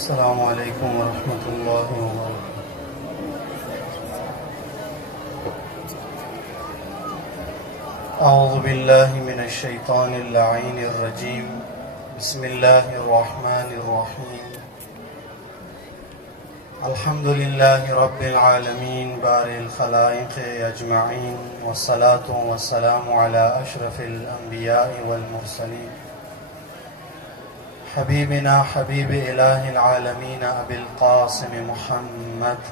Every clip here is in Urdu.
السلام علیکم ورحمۃ اللہ وبرکاتہ۔ اعوذ باللہ من الشیطان اللعین الرجیم، بسم اللہ الرحمن الرحیم۔ الحمد للہ رب العالمین بارئ الخلائق اجمعین، والصلاة والسلام علی اشرف الانبیاء والمرسلین، حبیبنا حبیب الہ العالمین ابی القاسم محمد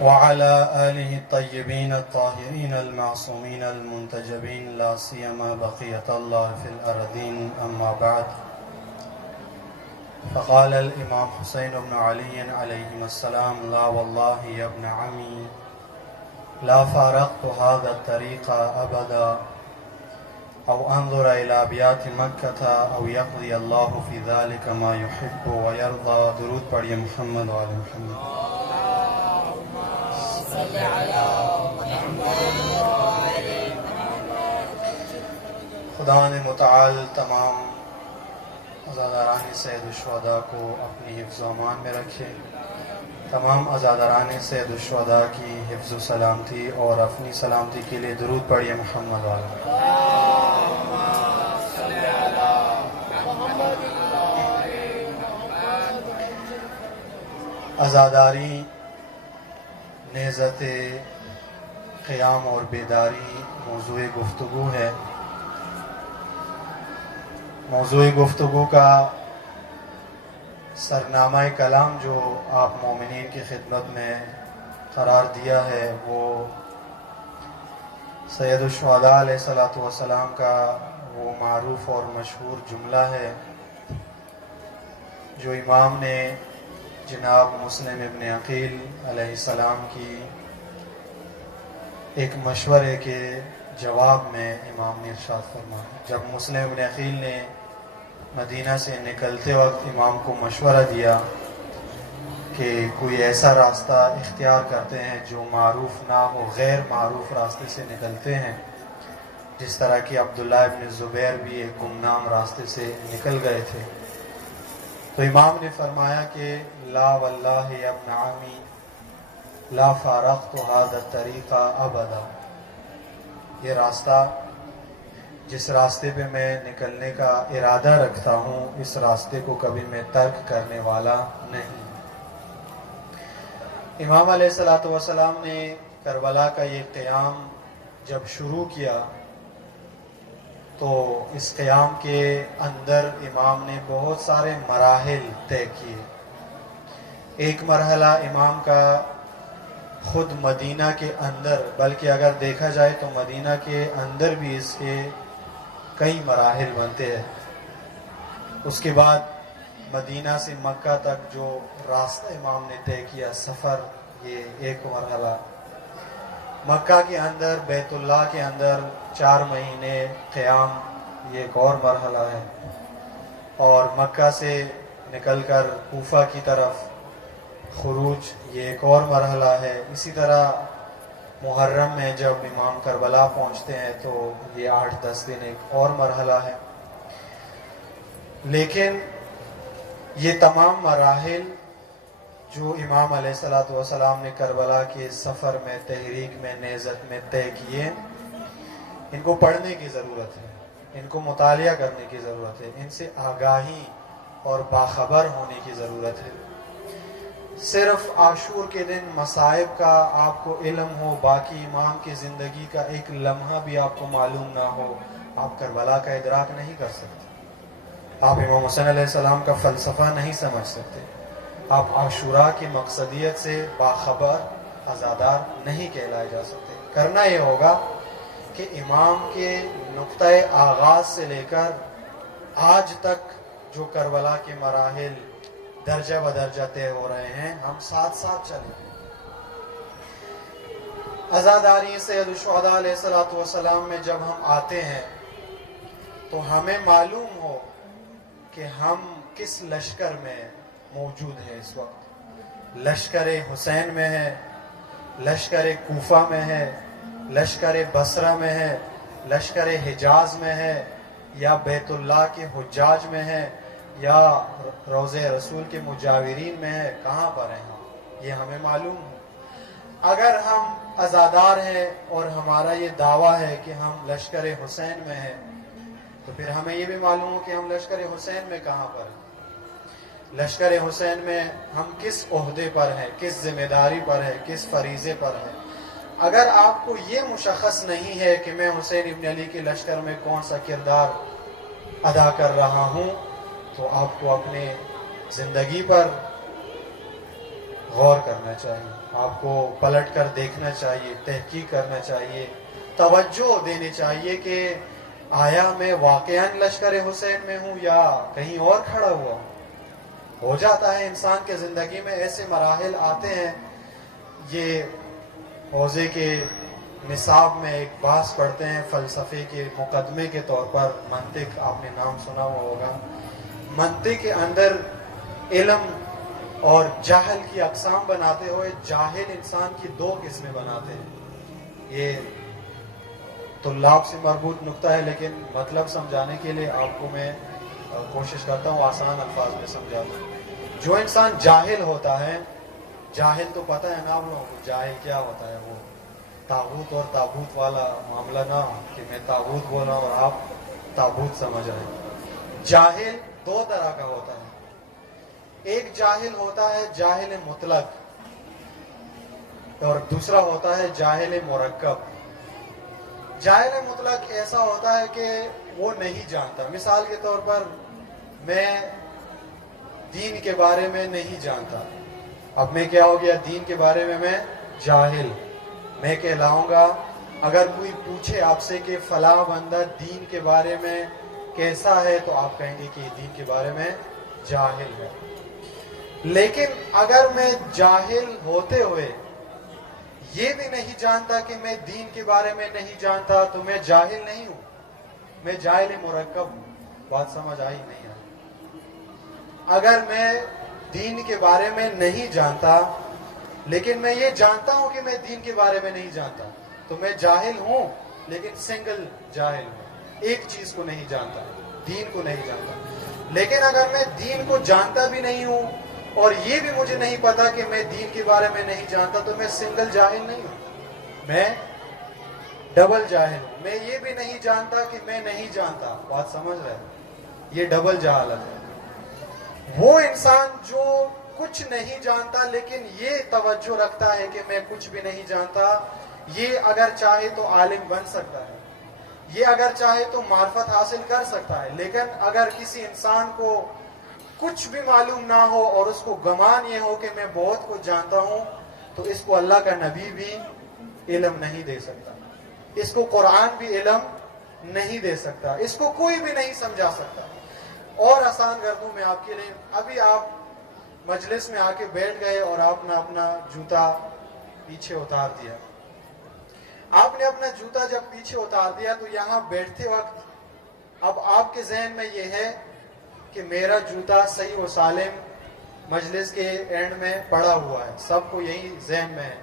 وعلى آلہ الطیبین الطاہرین المعصومین المنتجبین، لا سیما بقیت اللہ فی الارضین، اما بعد۔ فقال الامام حسین بن علی علیہ السلام: لا واللہ یا ابن عمی لا فارقت هذا الطریق ابدا، او انظر الى ابیات مکہ او یقضی اللہ فی ذلک ما یحب ویرضى۔ درود پڑھیے محمد وآل محمد۔ خدا نے متعال تمام عزاداران سید الشہداء کو اپنی حفظ و امان میں رکھے، تمام عزاداران سید الشہداء کی حفظ و سلامتی اور اپنی سلامتی کے لیے درود پڑھیے محمد والا۔ عزاداری نہضت قیام اور بیداری موضوع گفتگو ہے۔ موضوع گفتگو کا سرنامہ کلام جو آپ مومنین کی خدمت میں قرار دیا ہے وہ سید الشہداء علیہ السلام کا وہ معروف اور مشہور جملہ ہے جو امام نے جناب مسلم ابن عقیل علیہ السلام کی ایک مشورے کے جواب میں امام نے ارشاد فرمایا۔ جب مسلم ابن عقیل نے مدینہ سے نکلتے وقت امام کو مشورہ دیا کہ کوئی ایسا راستہ اختیار کرتے ہیں جو معروف نہ ہو، غیر معروف راستے سے نکلتے ہیں، جس طرح کہ عبداللہ ابن زبیر بھی ایک گمنام راستے سے نکل گئے تھے، تو امام نے فرمایا کہ لا واللہ یا ابن عمی لا فارقت هذا الطریق ابدا، یہ راستہ جس راستے پہ میں نکلنے کا ارادہ رکھتا ہوں اس راستے کو کبھی میں ترک کرنے والا نہیں۔ امام علیہ السلام نے کربلا کا یہ قیام جب شروع کیا تو اس قیام کے اندر امام نے بہت سارے مراحل طے کیے۔ ایک مرحلہ امام کا خود مدینہ کے اندر، بلکہ اگر دیکھا جائے تو مدینہ کے اندر بھی اس کے کئی مراحل بنتے ہیں۔ اس کے بعد مدینہ سے مکہ تک جو راستہ امام نے طے کیا، سفر، یہ ایک مرحلہ۔ مکہ کے اندر، بیت اللہ کے اندر 4 مہینے قیام، یہ ایک اور مرحلہ ہے۔ اور مکہ سے نکل کر کوفہ کی طرف خروج، یہ ایک اور مرحلہ ہے۔ اسی طرح محرم میں جب امام کربلا پہنچتے ہیں تو یہ 8-10 دن ایک اور مرحلہ ہے۔ لیکن یہ تمام مراحل جو امام علیہ السلام نے کربلا کے سفر میں، تحریک میں، نہضت میں طے کیے، ان کو پڑھنے کی ضرورت ہے، ان کو مطالعہ کرنے کی ضرورت ہے، ان سے آگاہی اور باخبر ہونے کی ضرورت ہے۔ صرف عاشور کے دن مصائب کا آپ کو علم ہو، باقی امام کی زندگی کا ایک لمحہ بھی آپ کو معلوم نہ ہو، آپ کربلا کا ادراک نہیں کر سکتے، آپ امام حسین علیہ السلام کا فلسفہ نہیں سمجھ سکتے، آپ عاشوراء کی مقصدیت سے باخبر عزادار نہیں کہلائے جا سکتے۔ کرنا یہ ہوگا کہ امام کے نقطۂ آغاز سے لے کر آج تک جو کربلا کے مراحل درجہ بدرجہ طے ہو رہے ہیں، ہم ساتھ ساتھ چلیں۔ عزاداری سید الشہداء علیہ السلام میں جب ہم آتے ہیں تو ہمیں معلوم ہو کہ ہم کس لشکر میں موجود ہیں اس وقت۔ لشکر حسین میں ہے، لشکر کوفہ میں ہے، لشکر بصرہ میں ہے، لشکر حجاز میں ہے، یا بیت اللہ کے حجاج میں ہے یا روضہ رسول کے مجاورین میں ہے، کہاں پر ہیں ہم، یہ ہمیں معلوم ہے۔ اگر ہم عزادار ہیں اور ہمارا یہ دعویٰ ہے کہ ہم لشکر حسین میں ہیں، تو پھر ہمیں یہ بھی معلوم ہو کہ ہم لشکر حسین میں کہاں پر ہیں، لشکر حسین میں ہم کس عہدے پر ہیں، کس ذمہ داری پر ہیں، کس فریضے پر ہیں۔ اگر آپ کو یہ مشخص نہیں ہے کہ میں حسین ابن علی کے لشکر میں کون سا کردار ادا کر رہا ہوں، تو آپ کو اپنے زندگی پر غور کرنا چاہیے، آپ کو پلٹ کر دیکھنا چاہیے، تحقیق کرنا چاہیے، توجہ دینی چاہیے کہ آیا میں واقعاً لشکر حسین میں ہوں یا کہیں اور کھڑا ہوا ہوں۔ ہو جاتا ہے انسان کے زندگی میں ایسے مراحل آتے ہیں۔ یہ حوزے کے نصاب میں ایک بحث پڑھتے ہیں فلسفے کے مقدمے کے طور پر، منطق، آپ نے نام سنا ہوا ہوگا۔ منطق کے اندر علم اور جاہل کی اقسام بناتے ہوئے جاہل انسان کی دو قسمیں بناتے ہیں۔ یہ طلاب سے مربوط نقطہ ہے، لیکن مطلب سمجھانے کے لیے آپ کو میں کوشش کرتا ہوں آسان الفاظ میں سمجھاتا ہوں۔ جو انسان جاہل ہوتا ہے، جاہل تو پتہ ہے نا آپ لوگوں کو جاہل کیا ہوتا ہے، وہ تاغوت اور تابوت والا معاملہ نہ کہ میں تاغوت بول رہا ہوں اور آپ تابوت سمجھ رہے ہیں۔ جاہل دو طرح کا ہوتا ہے، ایک جاہل ہوتا ہے جاہل مطلق اور دوسرا ہوتا ہے جاہل مرکب۔ جاہل مطلق ایسا ہوتا ہے کہ وہ نہیں جانتا، مثال کے طور پر میں دین کے بارے میں نہیں جانتا، اب میں کیا ہو گیا، دین کے بارے میں جاہل، میں کہلاؤں گا۔ اگر کوئی پوچھے آپ سے کہ فلاں بندہ دین کے بارے میں کیسا ہے، تو آپ کہیں گے کہ یہ دین کے بارے میں جاہل ہے۔ لیکن اگر میں جاہل ہوتے ہوئے یہ بھی نہیں جانتا کہ میں دین کے بارے میں نہیں جانتا، تو میں جاہل نہیں ہوں، میں جاہل مرکب ہوں۔ بات سمجھ آئی نہیں آئی؟ اگر میں دین کے بارے میں نہیں جانتا لیکن میں یہ جانتا ہوں کہ میں دین کے بارے میں نہیں جانتا، تو میں جاہل ہوں، لیکن سنگل جاہل ہوں، ایک چیز کو نہیں جانتا، دین کو نہیں جانتا۔ لیکن اگر میں دین کو جانتا بھی نہیں ہوں اور یہ بھی مجھے نہیں پتا کہ میں دین کے بارے میں نہیں جانتا، تو میں سنگل جاہل نہیں ہوں، میں ڈبل جاہل ہوں۔ میں یہ بھی نہیں جانتا کہ میں نہیں جانتا، بات سمجھ رہے ہیں؟ یہ ڈبل جہالت ہے۔ وہ انسان جو کچھ نہیں جانتا لیکن یہ توجہ رکھتا ہے کہ میں کچھ بھی نہیں جانتا، یہ اگر چاہے تو عالم بن سکتا ہے، یہ اگر چاہے تو معرفت حاصل کر سکتا ہے۔ لیکن اگر کسی انسان کو کچھ بھی معلوم نہ ہو اور اس کو گمان یہ ہو کہ میں بہت کچھ جانتا ہوں، تو اس کو اللہ کا نبی بھی علم نہیں دے سکتا، اس کو قرآن بھی علم نہیں دے سکتا، اس کو کوئی بھی نہیں سمجھا سکتا۔ اور آسان کر دوں میں آپ کے لیے، ابھی آپ مجلس میں آ کے بیٹھ گئے اور آپ نے اپنا جوتا پیچھے اتار دیا۔ آپ نے اپنا جوتا جب پیچھے اتار دیا تو یہاں بیٹھتے وقت اب آپ کے ذہن میں یہ ہے کہ میرا جوتا صحیح و سالم مجلس کے اینڈ میں پڑا ہوا ہے، سب کو یہی ذہن میں ہے۔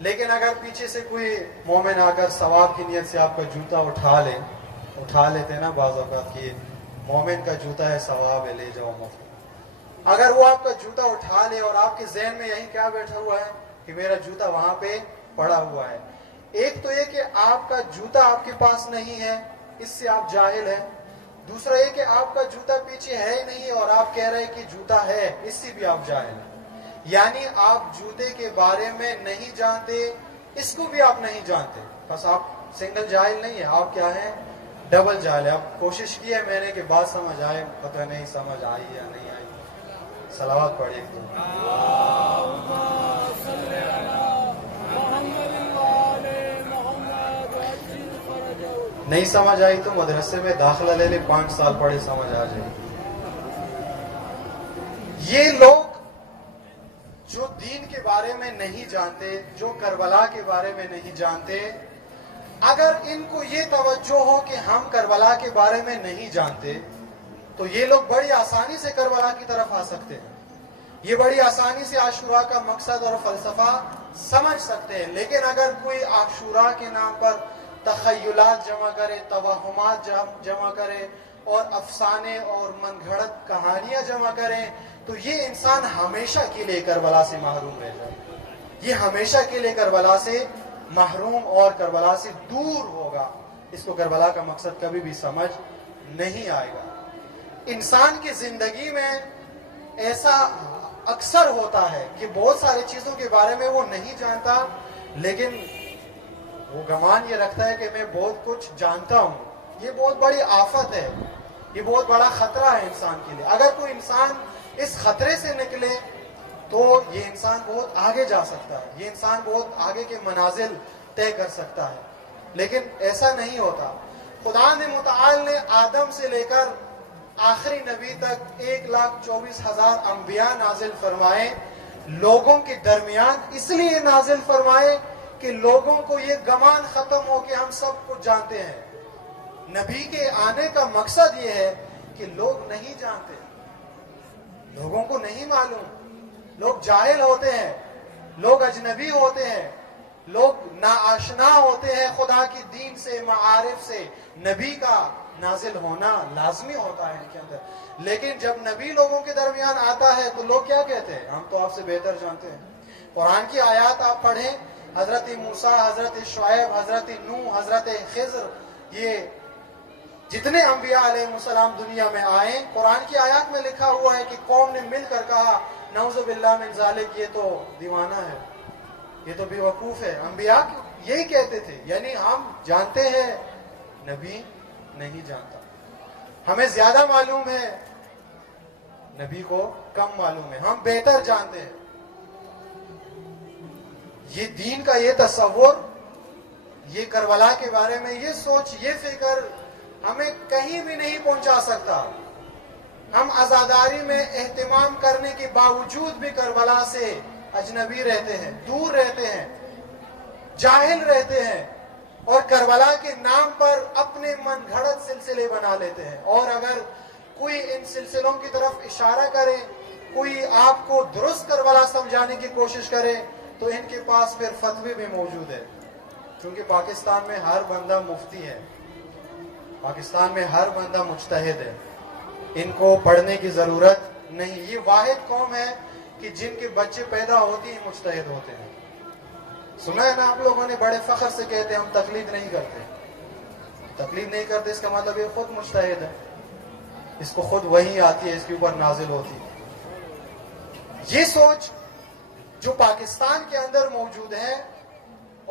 لیکن اگر پیچھے سے کوئی مومن آ کر ثواب کی نیت سے آپ کا جوتا اٹھا لیتے نا بعض اوقات کہ مومن کا جوتا ہے، ثواب ہے، لے جاؤ مفت۔ اگر وہ آپ کا جوتا اٹھا لے اور آپ کے ذہن میں یہی کیا بیٹھا ہوا ہے کہ میرا جوتا وہاں پہ پڑا ہوا ہے، ایک تو یہ کہ آپ کا جوتا آپ کے پاس نہیں ہے، اس سے آپ جاہل ہیں۔ دوسرا یہ کہ آپ کا جوتا پیچھے ہے ہی نہیں اور آپ کہہ رہے ہیں کہ جوتا ہے، اس سے بھی آپ جاہل ہیں۔ یعنی آپ جوتے کے بارے میں نہیں جانتے، اس کو بھی آپ نہیں جانتے، بس آپ سنگل جاہل نہیں ہے، آپ کیا ہیں، ڈبل جاہل ہے۔ اب کوشش کی ہے میں نے کہ بات سمجھ آئے، پتہ نہیں سمجھ آئی یا نہیں آئی۔ صلوات پڑھیے تو نہیں سمجھ آئی تو مدرسے میں داخلہ لے لے، 5 سال پڑھے، سمجھ آ جائے۔ یہ لوگ جو دین کے بارے میں نہیں جانتے، جو کربلا کے بارے میں نہیں جانتے، اگر ان کو یہ توجہ ہو کہ ہم کربلا کے بارے میں نہیں جانتے، تو یہ لوگ بڑی آسانی سے کربلا کی طرف آ سکتے ہیں، یہ بڑی آسانی سے عاشوراء کا مقصد اور فلسفہ سمجھ سکتے ہیں۔ لیکن اگر کوئی عاشوراء کے نام پر تخیلات جمع کرے، توہمات جمع کرے اور افسانے اور من گھڑت کہانیاں جمع کریں، تو یہ انسان ہمیشہ کے لیے کربلا سے محروم رہ جائے، یہ ہمیشہ کے لیے کربلا سے محروم اور کربلا سے دور ہوگا. اس کو کربلا کا مقصد کبھی بھی سمجھ نہیں آئے گا. انسان کی زندگی میں ایسا اکثر ہوتا ہے کہ بہت ساری چیزوں کے بارے میں وہ نہیں جانتا، لیکن وہ گمان یہ رکھتا ہے کہ میں بہت کچھ جانتا ہوں. یہ بہت بڑی آفت ہے، یہ بہت بڑا خطرہ ہے انسان کے لیے. اگر کوئی انسان اس خطرے سے نکلے تو یہ انسان بہت آگے جا سکتا ہے، یہ انسان بہت آگے کے منازل طے کر سکتا ہے. لیکن ایسا نہیں ہوتا. خدا نے متعال نے آدم سے لے کر آخری نبی تک 1,24,000 انبیاء نازل فرمائے، لوگوں کے درمیان اس لیے نازل فرمائے کہ لوگوں کو یہ گمان ختم ہو کہ ہم سب کچھ جانتے ہیں. نبی کے آنے کا مقصد یہ ہے کہ لوگ نہیں جانتے، لوگوں کو نہیں معلوم، لوگ جاہل ہوتے ہیں، لوگ اجنبی ہوتے ہیں، لوگ ناآشنا ہوتے ہیں خدا کی دین سے، معارف سے. نبی کا نازل ہونا لازمی ہوتا ہے ان کے اندر. لیکن جب نبی لوگوں کے درمیان آتا ہے تو لوگ کیا کہتے ہیں؟ ہم تو آپ سے بہتر جانتے ہیں. قرآن کی آیات آپ پڑھیں، حضرت موسیٰ، حضرت شعیب، حضرت نوح، حضرت خضر، یہ جتنے انبیاء علیہ السلام دنیا میں آئے، قرآن کی آیات میں لکھا ہوا ہے کہ قوم نے مل کر کہا نعوذ باللہ من ذالک، یہ تو دیوانہ ہے، یہ تو بے وقوف ہے. انبیاء یہی کہتے تھے، یعنی ہم جانتے ہیں، نبی نہیں جانتا. ہمیں زیادہ معلوم ہے، نبی کو کم معلوم ہے، ہم بہتر جانتے ہیں. یہ دین کا یہ تصور، یہ کربلا کے بارے میں یہ سوچ، یہ فکر ہمیں کہیں بھی نہیں پہنچا سکتا. ہم عزاداری میں اہتمام کرنے کے باوجود بھی کربلا سے اجنبی رہتے ہیں، دور رہتے ہیں، جاہل رہتے ہیں، اور کربلا کے نام پر اپنے من گھڑت سلسلے بنا لیتے ہیں. اور اگر کوئی ان سلسلوں کی طرف اشارہ کرے، کوئی آپ کو درست کربلا سمجھانے کی کوشش کرے، تو ان کے پاس پھر فتوی بھی موجود ہے. کیونکہ پاکستان میں ہر بندہ مفتی ہے، پاکستان میں ہر بندہ مجتہد ہے، ان کو پڑھنے کی ضرورت نہیں. یہ واحد قوم ہے کہ جن کے بچے پیدا ہوتے ہی مجتہد ہوتے ہیں. سنا ہے نا آپ لوگوں نے، بڑے فخر سے کہتے ہیں ہم تقلید نہیں کرتے. تقلید نہیں کرتے اس کا مطلب یہ خود مجتہد ہے، اس کو خود وحی آتی ہے، اس کے اوپر نازل ہوتی ہے. یہ سوچ جو پاکستان کے اندر موجود ہے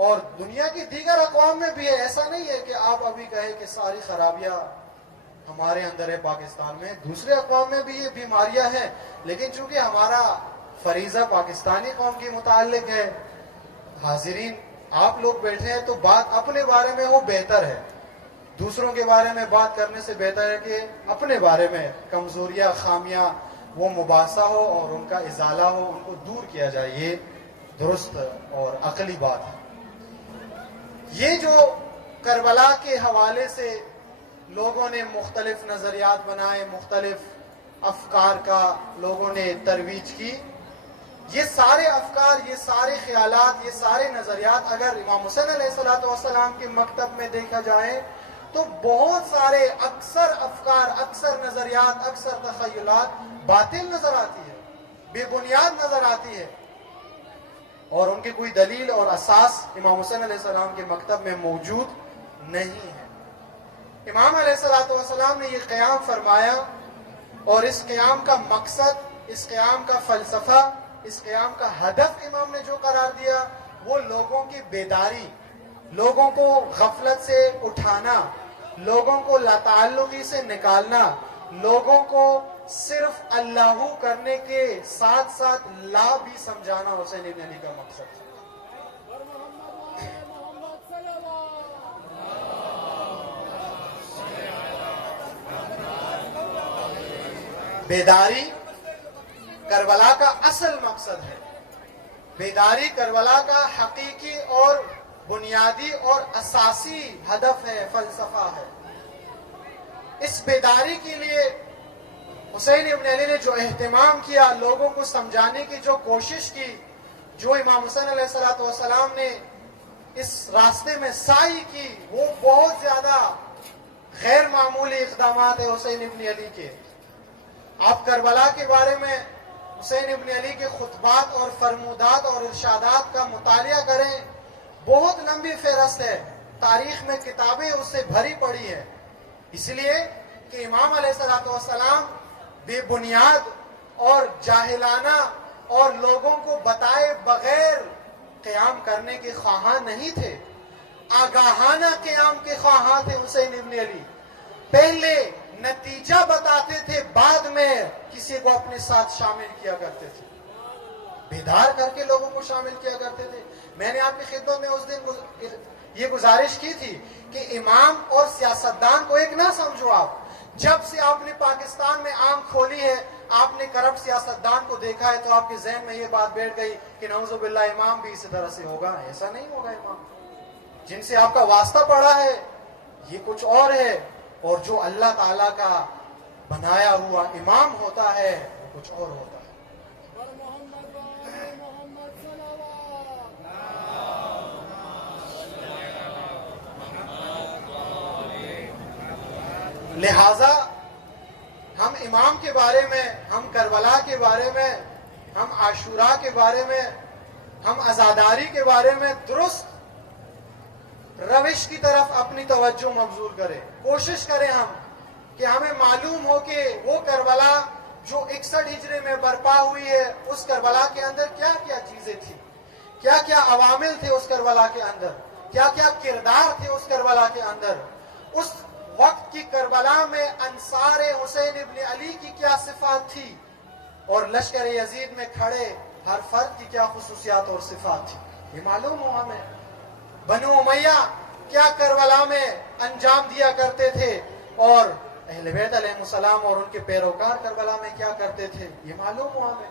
اور دنیا کی دیگر اقوام میں بھی ہے. ایسا نہیں ہے کہ آپ ابھی کہیں کہ ساری خرابیاں ہمارے اندر ہے پاکستان میں، دوسرے اقوام میں بھی یہ بیماریاں ہیں. لیکن چونکہ ہمارا فریضہ پاکستانی قوم کے متعلق ہے، حاضرین آپ لوگ بیٹھے ہیں، تو بات اپنے بارے میں وہ بہتر ہے. دوسروں کے بارے میں بات کرنے سے بہتر ہے کہ اپنے بارے میں کمزوریاں، خامیاں وہ مباحثہ ہو اور ان کا ازالہ ہو، ان کو دور کیا جائے. یہ درست اور عقلی بات ہے. یہ جو کربلا کے حوالے سے لوگوں نے مختلف نظریات بنائے، مختلف افکار کا لوگوں نے ترویج کی، یہ سارے افکار، یہ سارے خیالات، یہ سارے نظریات اگر امام حسین علیہ السلام کے مکتب میں دیکھا جائے تو بہت سارے اکثر افکار، اکثر نظریات، اکثر تخیلات باطل نظر آتی ہے، بے بنیاد نظر آتی ہے، اور ان کی کوئی دلیل اور اساس امام حسین علیہ السلام کے مکتب میں موجود نہیں ہے. امام علیہ السلام نے یہ قیام فرمایا، اور اس قیام کا مقصد، اس قیام کا فلسفہ، اس قیام کا ہدف امام نے جو قرار دیا وہ لوگوں کی بیداری، لوگوں کو غفلت سے اٹھانا، لوگوں کو لاتعلقی سے نکالنا، لوگوں کو صرف اللہ کرنے کے ساتھ ساتھ لا بھی سمجھانا حسین ابن علی کا مقصد ہے. بیداری کربلا کا اصل مقصد ہے. بیداری کربلا کا حقیقی اور بنیادی اور اساسی ہدف ہے، فلسفہ ہے. اس بیداری کے لیے حسین ابن علی نے جو اہتمام کیا، لوگوں کو سمجھانے کی جو کوشش کی، جو امام حسین علیہ السلام نے اس راستے میں سعی کی، وہ بہت زیادہ غیر معمولی اقدامات ہیں حسین ابن علی کے. آپ کربلا کے بارے میں حسین ابن علی کے خطبات اور فرمودات اور ارشادات کا مطالعہ کریں، بہت لمبی فہرست ہے، تاریخ میں کتابیں اس سے بھری پڑی ہے. اس لیے کہ امام علیہ السلام بے بنیاد اور جاہلانہ اور لوگوں کو بتائے بغیر قیام کرنے کے خواہاں نہیں تھے، آگاہانہ قیام کے خواہاں تھے حسین ابن علی. پہلے نتیجہ بتاتے تھے، بعد میں کسی کو اپنے ساتھ شامل کیا کرتے تھے، بیدار کر کے لوگوں کو شامل کیا کرتے تھے. میں نے آپ کی خدمت میں اس دن یہ گزارش کی تھی کہ امام اور سیاستدان کو ایک نہ سمجھو. آپ جب سے آپ نے پاکستان میں آنکھ کھولی ہے، آپ نے کرپٹ سیاستدان کو دیکھا ہے، تو آپ کے ذہن میں یہ بات بیٹھ گئی کہ نعوذ باللہ امام بھی اسی طرح سے ہوگا. ایسا نہیں ہوگا. امام جن سے آپ کا واسطہ پڑا ہے یہ کچھ اور ہے، اور جو اللہ تعالیٰ کا بنایا ہوا امام ہوتا ہے وہ کچھ اور ہوتا ہے. لہذا ہم امام کے بارے میں، ہم کربلا کے بارے میں، ہم عاشورہ کے بارے میں، ہم عزاداری کے بارے میں درست روش کی طرف اپنی توجہ مبذول کریں. کوشش کریں ہم کہ ہمیں معلوم ہو کہ وہ کربلا جو 61 ہجری میں برپا ہوئی ہے، اس کربلا کے اندر کیا کیا چیزیں تھیں، کیا کیا عوامل تھے اس کربلا کے اندر، کیا کیا کردار تھے اس کربلا کے اندر. اس وقت کی کربلا میں انصار حسین ابن علی کی کیا صفات تھی، اور لشکر یزید میں کھڑے ہر فرد کی کیا خصوصیات اور صفات تھی، یہ معلوم ہو ہمیں. بنو امیہ کیا کربلا میں انجام دیا کرتے تھے، اور اہل بیت علیہ السلام اور ان کے پیروکار کربلا میں کیا کرتے تھے، یہ معلوم ہو ہمیں،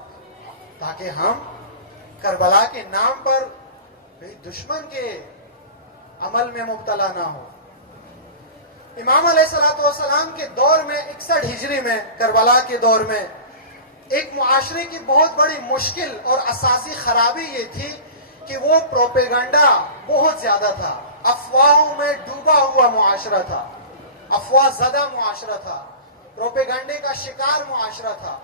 تاکہ ہم کربلا کے نام پر دشمن کے عمل میں مبتلا نہ ہو. امام علیہ السلام کے دور میں 61 ہجری میں، کربلا کے دور میں ایک معاشرے کی بہت بڑی مشکل اور اساسی خرابی یہ تھی کہ وہ پروپیگنڈا بہت زیادہ تھا، افواہوں میں ڈوبا ہوا معاشرہ تھا، افواہ زدہ معاشرہ تھا، پروپیگنڈے کا شکار معاشرہ تھا.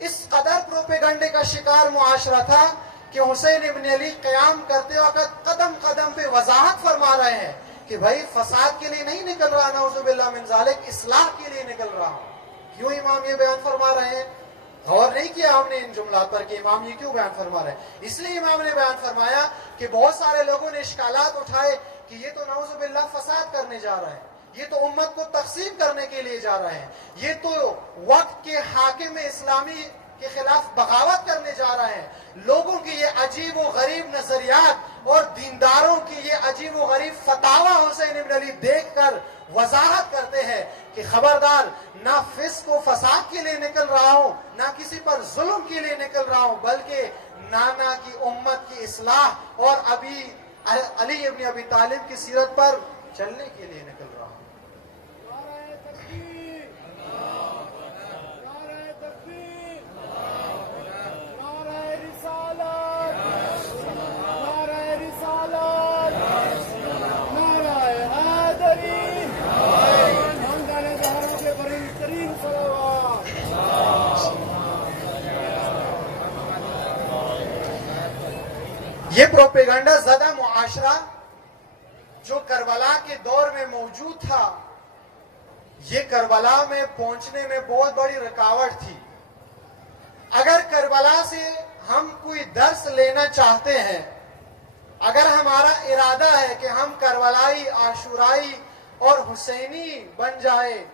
اس قدر پروپیگنڈے کا شکار معاشرہ تھا کہ حسین ابن علی قیام کرتے وقت قدم قدم پہ وضاحت فرما رہے ہیں کہ بھائی فساد کے لیے نہیں نکل رہا، نعوذ باللہ من ذالک، اصلاح کے لیے نکل رہا ہوں. کیوں امام یہ بیان فرما رہے ہیں؟ غور نہیں کیا ہم نے ان جملات پر کہ امام یہ کیوں بیان فرما رہے ہیں. اس لیے امام نے بیان فرمایا کہ بہت سارے لوگوں نے اشکالات اٹھائے کہ یہ تو نعوذ باللہ فساد کرنے جا رہے ہیں، یہ تو امت کو تقسیم کرنے کے لیے جا رہے ہیں، یہ تو وقت کے حاکم اسلامی کے خلاف بغاوت کرنے جا رہے ہیں. لوگوں کی یہ عجیب و غریب نظریات اور دینداروں کی یہ عجیب و غریب فتاوی حسین ابن علی دیکھ کر وضاحت کرتے ہیں کہ خبردار، نہ فسق و فساد کے لیے نکل رہا ہوں، نہ کسی پر ظلم کے لیے نکل رہا ہوں، بلکہ نانا کی امت کی اصلاح اور ابھی علی ابن ابی طالب کی سیرت پر چلنے کے لیے نکل رہا ہوں. یہ پروپیگنڈا زدہ معاشرہ جو کربلا کے دور میں موجود تھا، یہ کربلا میں پہنچنے میں بہت بڑی رکاوٹ تھی. اگر کربلا سے ہم کوئی درس لینا چاہتے ہیں، اگر ہمارا ارادہ ہے کہ ہم کربلائی، عاشورائی اور حسینی بن جائے،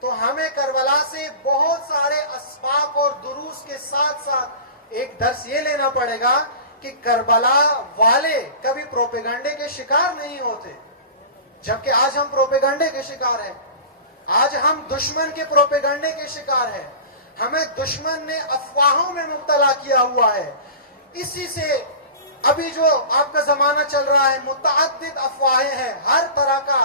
تو ہمیں کربلا سے بہت سارے اسباق اور دروس کے ساتھ ساتھ ایک درس یہ لینا پڑے گا کہ کربلا والے کبھی پروپیگنڈے کے شکار نہیں ہوتے، جبکہ آج ہم پروپیگنڈے کے شکار ہیں. آج ہم دشمن کے پروپیگنڈے کے شکار ہیں. ہمیں دشمن نے افواہوں میں مبتلا کیا ہوا ہے. اسی سے ابھی جو آپ کا زمانہ چل رہا ہے، متعدد افواہیں ہیں، ہر طرح کا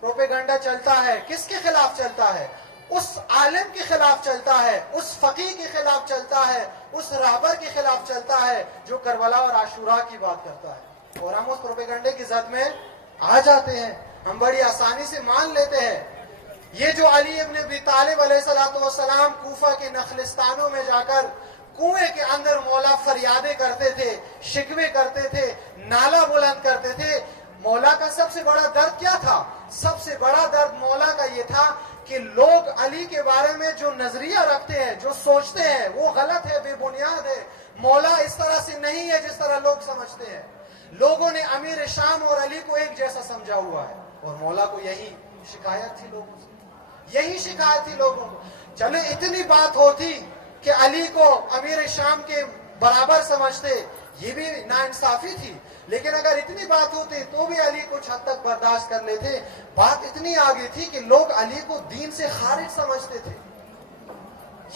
پروپیگنڈا چلتا ہے. کس کے خلاف چلتا ہے؟ اس عالم کے خلاف چلتا ہے، اس فقیہ کے خلاف چلتا ہے، اس راہبر کے خلاف چلتا ہے جو کربلا اور عاشورہ کی بات کرتا ہے. اور ہم اس پروپیگنڈے کی زد میں آ جاتے ہیں, ہم بڑی آسانی سے مان لیتے ہیں. یہ جو علی ابن ابی طالب علیہ السلام کوفہ کے نخلستانوں میں جا کر کنویں کے اندر مولا فریادیں کرتے تھے, شکوے کرتے تھے, نعرہ بلند کرتے تھے, مولا کا سب سے بڑا درد کیا تھا؟ سب سے بڑا درد مولا کا یہ تھا کہ لوگ علی کے بارے میں جو نظریہ رکھتے ہیں, جو سوچتے ہیں, وہ غلط ہے, بے بنیاد ہے. مولا اس طرح سے نہیں ہے جس طرح لوگ سمجھتے ہیں. لوگوں نے امیر شام اور علی کو ایک جیسا سمجھا ہوا ہے, اور مولا کو یہی شکایت تھی لوگوں سے, یہی شکایت تھی لوگوں کو. چلو اتنی بات ہوتی کہ علی کو امیر شام کے برابر سمجھتے, یہ بھی ناانصافی تھی. لیکن اگر اتنی بات ہوتی تو بھی علی کچھ حد تک برداشت کر لیتے. بات اتنی آگے تھی کہ لوگ علی کو دین سے خارج سمجھتے تھے.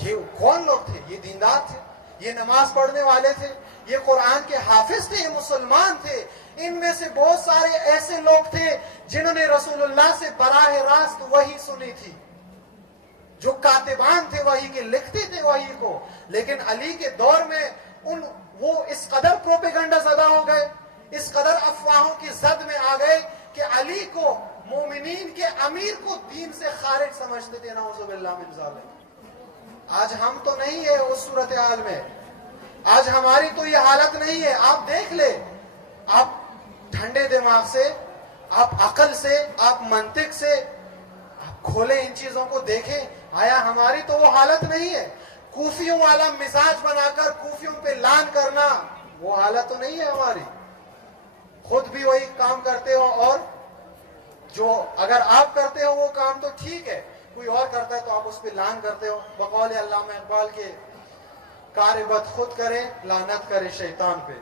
یہ کون لوگ تھے؟ یہ دیندار تھے, یہ نماز پڑھنے والے تھے, یہ قرآن کے حافظ تھے, یہ مسلمان تھے. ان میں سے بہت سارے ایسے لوگ تھے جنہوں نے رسول اللہ سے براہ راست وحی سنی تھی, جو کاتبان تھے وحی کے, لکھتے تھے وحی کو. لیکن علی کے دور میں وہ اس قدر پروپیگنڈا زدہ ہو گئے, اس قدر افواہوں کی زد میں آ گئے کہ علی کو, مومنین کے امیر کو دین سے خارج سمجھتے تھے. نعوذ باللہ من ذالک. آج ہم تو نہیں ہے اس صورتحال میں, آج ہماری تو یہ حالت نہیں ہے. آپ دیکھ لیں, آپ ٹھنڈے دماغ سے, آپ عقل سے, آپ منطق سے آپ کھولیں, ان چیزوں کو دیکھیں. آیا ہماری تو وہ حالت نہیں ہے؟ کوفیوں والا مزاج بنا کر کوفیوں پہ لان کرنا, وہ حالت تو نہیں ہے ہماری. خود بھی وہی کام کرتے ہو, اور جو اگر آپ کرتے ہو وہ کام تو ٹھیک ہے, کوئی اور کرتا ہے تو آپ اس پہ لان کرتے ہو. بقول علامہ اقبال کے, کار بد خود کرے لعنت کرے شیطان پہ.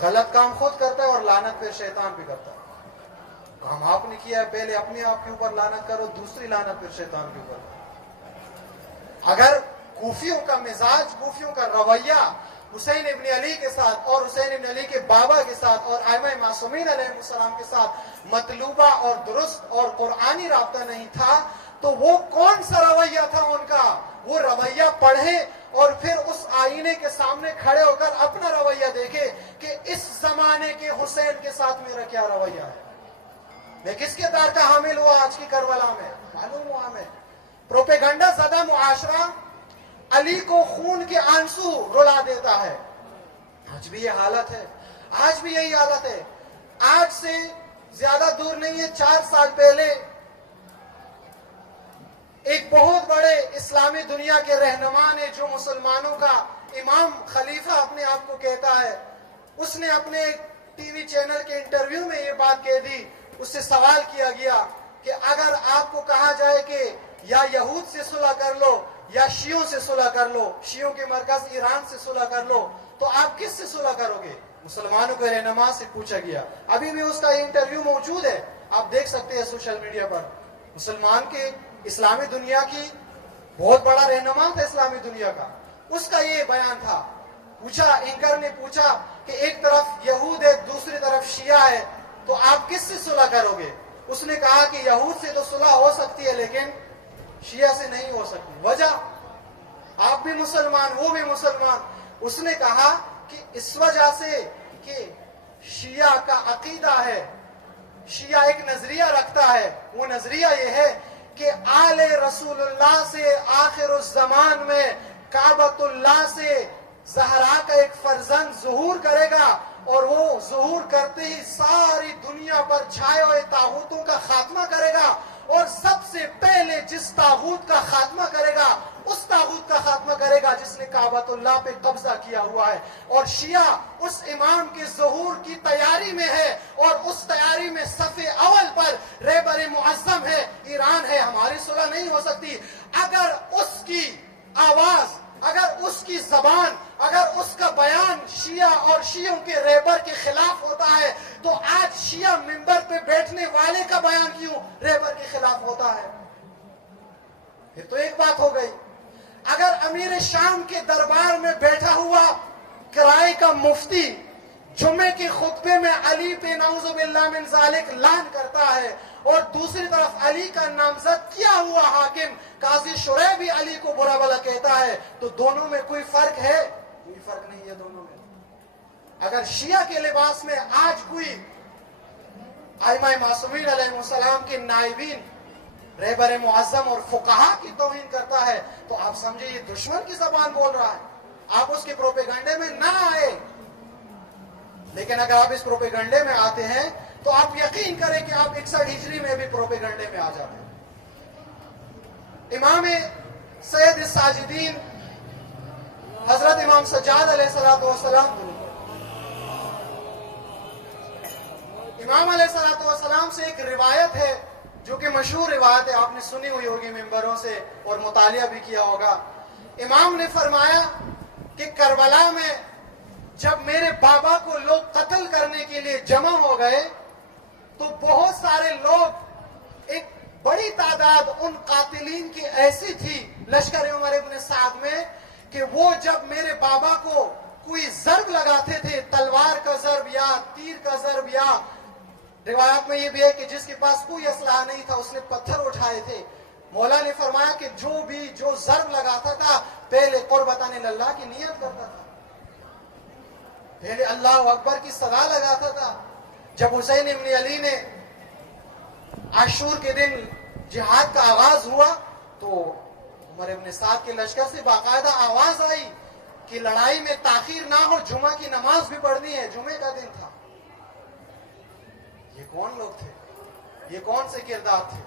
غلط کام خود کرتا ہے اور لعنت پھر شیطان پہ کرتا ہے. کام آپ نے کیا ہے, پہلے اپنے آپ کے اوپر لعنت کرو, دوسری لعنت پھر شیطان کے اوپر. اگر کوفیوں کا مزاج, کوفیوں کا رویہ حسین ابن علی کے ساتھ اور حسین ابن علی کے بابا کے ساتھ اور ائمہ معصومین علیہ السلام کے ساتھ مطلوبہ اور درست اور قرآنی رابطہ نہیں تھا, تو وہ کون سا رویہ تھا ان کا؟ وہ رویہ پڑھیں اور پھر اس آئینے کے سامنے کھڑے ہو کر اپنا رویہ دیکھے کہ اس زمانے کے حسین کے ساتھ میرا کیا رویہ ہے. میں کس کے دار کا حامل ہوا آج کی کربلا میں؟ معلوم ہوا ہمیں. پروپیگنڈا زدہ معاشرہ علی کو خون کے آنسو رلا دیتا ہے. آج بھی یہ حالت ہے, آج بھی یہی حالت ہے. آج سے زیادہ دور نہیں ہے, 4 سال پہلے ایک بہت بڑے اسلامی دنیا کے رہنما نے, جو مسلمانوں کا امام خلیفہ اپنے آپ کو کہتا ہے, اس نے اپنے ٹی وی چینل کے انٹرویو میں یہ بات کہہ دی. اس سے سوال کیا گیا کہ اگر آپ کو کہا جائے کہ یا یہود سے صلح کر لو یا شیعوں سے صلح کر لو, شیعوں کے مرکز ایران سے صلح کر لو, تو آپ کس سے صلح کرو گے؟ مسلمانوں کے رہنما سے پوچھا گیا. ابھی بھی اس کا انٹرویو موجود ہے, آپ دیکھ سکتے ہیں سوشل میڈیا پر. مسلمان کے اسلامی دنیا کی بہت بڑا رہنما تھا اسلامی دنیا کا, اس کا یہ بیان تھا. پوچھا, اینکر نے پوچھا کہ ایک طرف یہود ہے, دوسری طرف شیعہ ہے, تو آپ کس سے صلح کرو گے؟ اس نے کہا کہ یہود سے تو صلح ہو سکتی ہے لیکن شیعہ سے نہیں ہو سکتی. وجہ, آپ بھی مسلمان, وہ بھی مسلمان. اس نے کہا کہ اس وجہ سے کہ شیعہ کا عقیدہ ہے, شیعہ ایک نظریہ رکھتا ہے, وہ نظریہ یہ ہے کہ آل رسول اللہ سے آخر الزمان میں کعبۃ اللہ سے زہرا کا ایک فرزند ظہور کرے گا, اور وہ ظہور کرتے ہی ساری دنیا پر چھائے ہوئے طاغوتوں کا خاتمہ کرے گا, اور سب سے پہلے جس طاغوت کا خاتمہ کرے گا اس طاغوت کا خاتمہ کرے گا جس نے کعبۃ اللہ پہ قبضہ کیا ہوا ہے. اور شیعہ اس امام کے ظہور کی تیاری میں ہے, اور اس تیاری میں صف اول پر رہبر معظم ہے, ایران ہے. ہماری صلح نہیں ہو سکتی. اگر اس کی آواز, اگر اس کی زبان, اگر اس کا بیان شیعہ اور شیعوں کے رہبر کے خلاف ہوتا ہے, تو آج شیعہ منبر پہ بیٹھنے والے کا بیان کیوں رہبر کے خلاف ہوتا ہے؟ پھر تو ایک بات ہو گئی. اگر امیر شام کے دربار میں بیٹھا ہوا کرائے کا مفتی جمعے کے خطبے میں علی پہ نعوذ باللہ من ذالک لعن کرتا ہے, اور دوسری طرف علی کا نامزد کیا ہوا حاکم قاضی شریح بھی علی کو برا بھلا کہتا ہے, تو دونوں میں کوئی فرق ہے؟ کوئی فرق نہیں ہے دونوں میں. اگر شیعہ کے لباس میں آج کوئی ائمہ معصومین علیہ السلام کے نائبین رہبر معظم اور فقہا کی توہین کرتا ہے تو آپ سمجھے یہ دشمن کی زبان بول رہا ہے. آپ اس کے پروپیگنڈے میں نہ آئے. لیکن اگر آپ اس پروپیگنڈے میں آتے ہیں تو آپ یقین کریں کہ آپ 61 ہجری میں بھی پروپیگنڈے میں آ جاتے ہیں. امام سید الساجدین حضرت امام سجاد علیہ السلام امام علیہ السلام سے ایک روایت ہے جو کہ مشہور روایت ہے, آپ نے سنی ہوئی ہوگی ممبروں سے اور مطالعہ بھی کیا ہوگا. امام نے فرمایا کہ کربلا میں جب میرے بابا کو لوگ قتل کرنے کے لیے جمع ہو گئے تو بہت سارے لوگ, ایک بڑی تعداد ان قاتلین کی ایسی تھی لشکر عمر ابن سعد میں کہ وہ جب میرے بابا کو کوئی ضرب لگاتے تھے, تلوار کا ضرب یا تیر کا ضرب, یا روایات میں یہ بھی ہے کہ جس کے پاس کوئی اسلحہ نہیں تھا اس نے پتھر اٹھائے تھے, مولا نے فرمایا کہ جو ضرب لگاتا تھا پہلے قربتان اللہ کی نیت کرتا تھا, پہلے اللہ اکبر کی صدا لگاتا تھا. جب حسین ابن علی نے عاشور کے دن جہاد کا آغاز ہوا تو عمر ابن سعد کے لشکر سے باقاعدہ آواز آئی کہ لڑائی میں تاخیر نہ ہو, جمعہ کی نماز بھی پڑھنی ہے, جمعے کا دن تھا. یہ کون لوگ تھے؟ یہ کون سے کردار تھے؟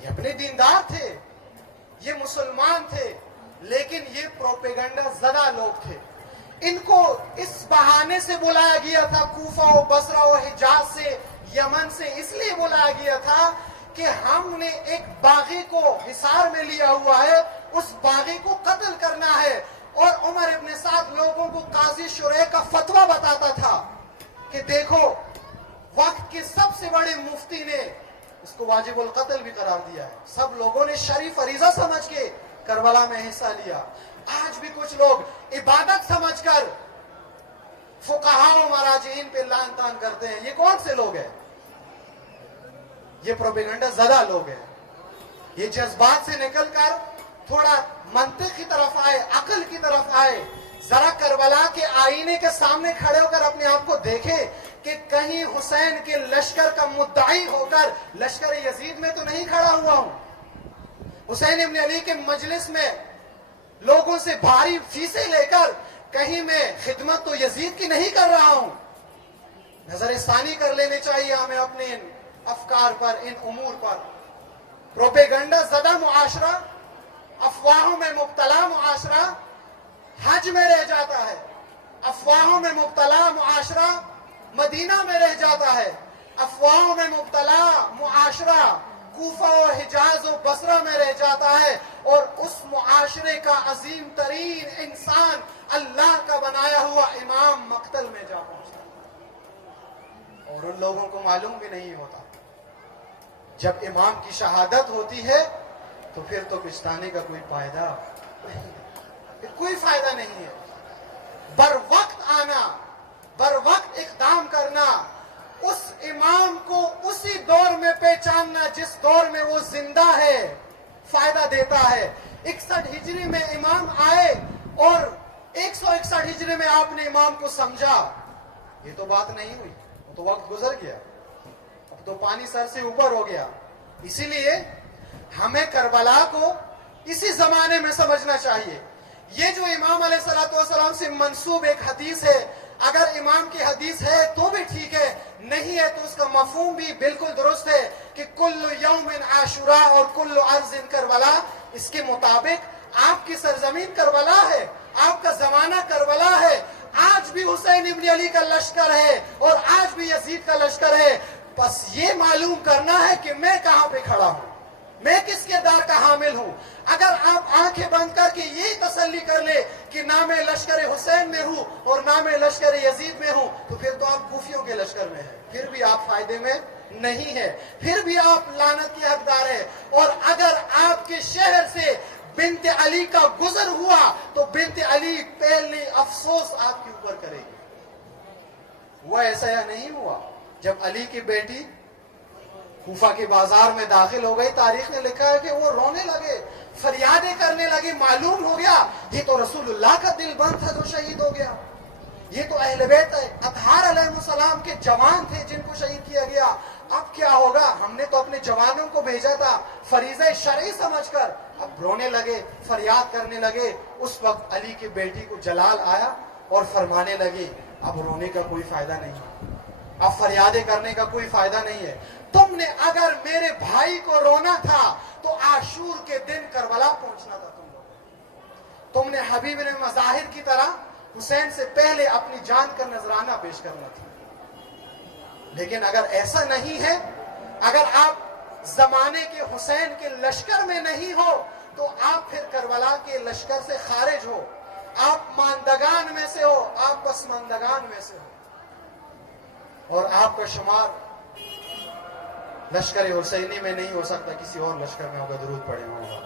یہ اپنے دیندار تھے, یہ مسلمان تھے, لیکن یہ پروپیگنڈا زدہ لوگ تھے. ان کو اس بہانے سے بلایا گیا تھا کوفہ و بصرہ و حجاز سے, یمن سے, اس لیے بلایا گیا تھا کہ ہم نے ایک باغی کو حصار میں لیا ہوا ہے, اس باغی کو قتل کرنا ہے. اور عمر ابن سعد لوگوں کو قاضی شریح کا فتویٰ بتاتا تھا کہ دیکھو وقت کے سب سے بڑے مفتی نے اس کو واجب القتل بھی قرار دیا ہے. سب لوگوں نے شریف فریضہ سمجھ کے کربلا میں حصہ لیا. آج بھی کچھ لوگ عبادت سمجھ کر فقہا و مراجعین پہ لعن طعن کرتے ہیں. یہ کون سے لوگ ہیں؟ یہ پروپیگنڈا زدہ لوگ ہیں. یہ جذبات سے نکل کر تھوڑا منطق کی طرف آئے, عقل کی طرف آئے. ذرا کربلا کے آئینے کے سامنے کھڑے ہو کر اپنے آپ کو دیکھے کہ کہیں حسین کے لشکر کا مدعی ہو کر لشکر یزید میں تو نہیں کھڑا ہوا ہوں. حسین ابن علی کے مجلس میں لوگوں سے بھاری فیسیں لے کر کہیں میں خدمت تو یزید کی نہیں کر رہا ہوں. نظر ثانی کر لینے چاہیے ہمیں اپنے ان افکار پر, ان امور پر. پروپیگنڈا زدہ معاشرہ, افواہوں میں مبتلا معاشرہ حج میں رہ جاتا ہے, افواہوں میں مبتلا معاشرہ مدینہ میں رہ جاتا ہے, افواہوں میں مبتلا معاشرہ کوفہ و حجاز و بصرہ میں رہ جاتا ہے, اور اس معاشرے کا عظیم ترین انسان اللہ کا بنایا ہوا امام مقتل میں جا پہنچتا ہے اور ان لوگوں کو معلوم بھی نہیں ہوتا. جب امام کی شہادت ہوتی ہے تو پھر تو پچھتانے کا کوئی فائدہ نہیں, پھر کوئی فائدہ نہیں ہے. بر وقت آنا, بر وقت اقدام کرنا, اس امام کو اسی دور میں پہچاننا جس دور میں وہ زندہ ہے فائدہ دیتا ہے. 61 ہجری میں امام آئے اور 161 ہجری میں آپ نے امام کو سمجھا, یہ تو بات نہیں ہوئی, وہ تو وقت گزر گیا, اب تو پانی سر سے اوپر ہو گیا. اسی لیے ہمیں کربلا کو اسی زمانے میں سمجھنا چاہیے. یہ جو امام علیہ السلام سے منسوب ایک حدیث ہے, اگر امام کی حدیث ہے تو بھی ٹھیک ہے, نہیں ہے تو اس کا مفہوم بھی بالکل درست ہے کہ کل یوم عاشورا اور کل ارض کربلا. اس کے مطابق آپ کی سرزمین کربلا ہے, آپ کا زمانہ کربلا ہے. آج بھی حسین ابن علی کا لشکر ہے اور آج بھی یزید کا لشکر ہے. بس یہ معلوم کرنا ہے کہ میں کہاں پہ کھڑا ہوں, میں کس کردار کا حامل ہوں. اگر آپ آنکھیں بند کر کے یہی تسلی کر لے کہ نہ میں لشکر حسین میں ہوں اور نہ میں لشکر یزید میں ہوں, تو پھر تو آپ کوفیوں کے لشکر میں ہیں, پھر بھی آپ فائدے میں نہیں ہیں, پھر بھی آپ لعنت کے حقدار ہیں. اور اگر آپ کے شہر سے بنت علی کا گزر ہوا تو بنت علی پہلے افسوس آپ کے اوپر کرے گی. ہوا ایسا یا نہیں ہوا؟ جب علی کی بیٹی کوفہ کے بازار میں داخل ہو گئی, تاریخ نے لکھا ہے کہ وہ رونے لگے, فریادیں کرنے لگے. معلوم ہو گیا یہ تو رسول اللہ کا دل بند تھا جو شہید ہو گیا, یہ تو اہل بیت اطہار علیہ السلام کے جوان تھے جن کو شہید کیا گیا. اب کیا ہوگا؟ ہم نے تو اپنے جوانوں کو بھیجا تھا فریضہ شرعی سمجھ کر. اب رونے لگے، فریاد کرنے لگے. اس وقت علی کی بیٹی کو جلال آیا اور فرمانے لگی اب رونے کا کوئی فائدہ نہیں ہے، اب فریادیں کرنے کا کوئی فائدہ نہیں ہے. تم نے اگر میرے بھائی کو رونا تھا تو عاشور کے دن کربلا پہنچنا تھا. تم نے حبیب نے مظاہر کی طرح حسین سے پہلے اپنی جان کا نذرانہ پیش کرنا تھا. لیکن اگر ایسا نہیں ہے، اگر آپ زمانے کے حسین کے لشکر میں نہیں ہو تو آپ پھر کربلا کے لشکر سے خارج ہو. آپ ماندگان میں سے ہو، آپ پسماندگان میں سے ہو، اور آپ کا شمار لشکر حسینی میں نہیں ہو سکتا، کسی اور لشکر میں ہوگا. درود پڑھے ہوگا.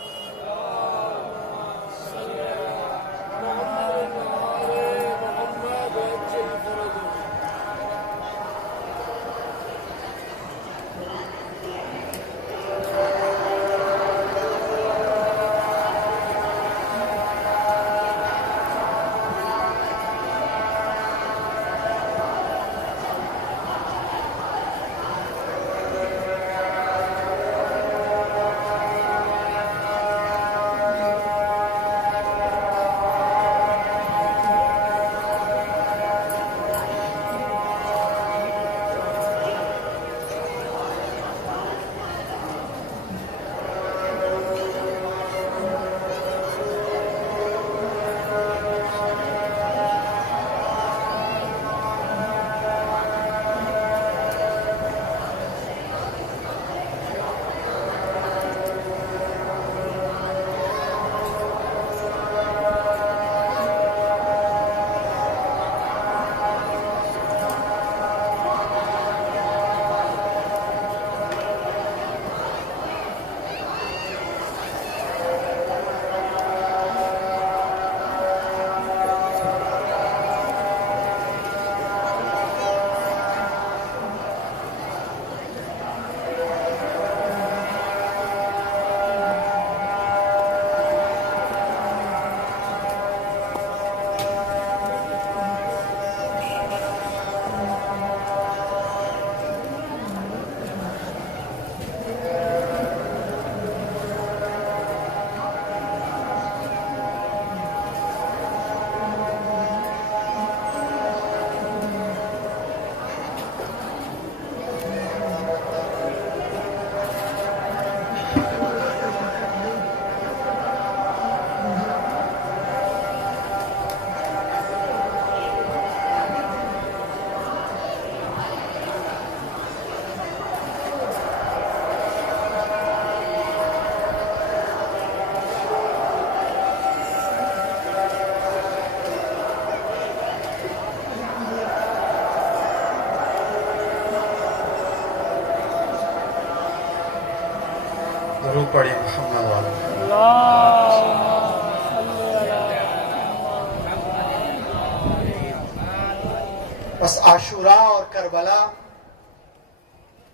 درود پڑھیں محمد والا. بس عاشوراء اور کربلا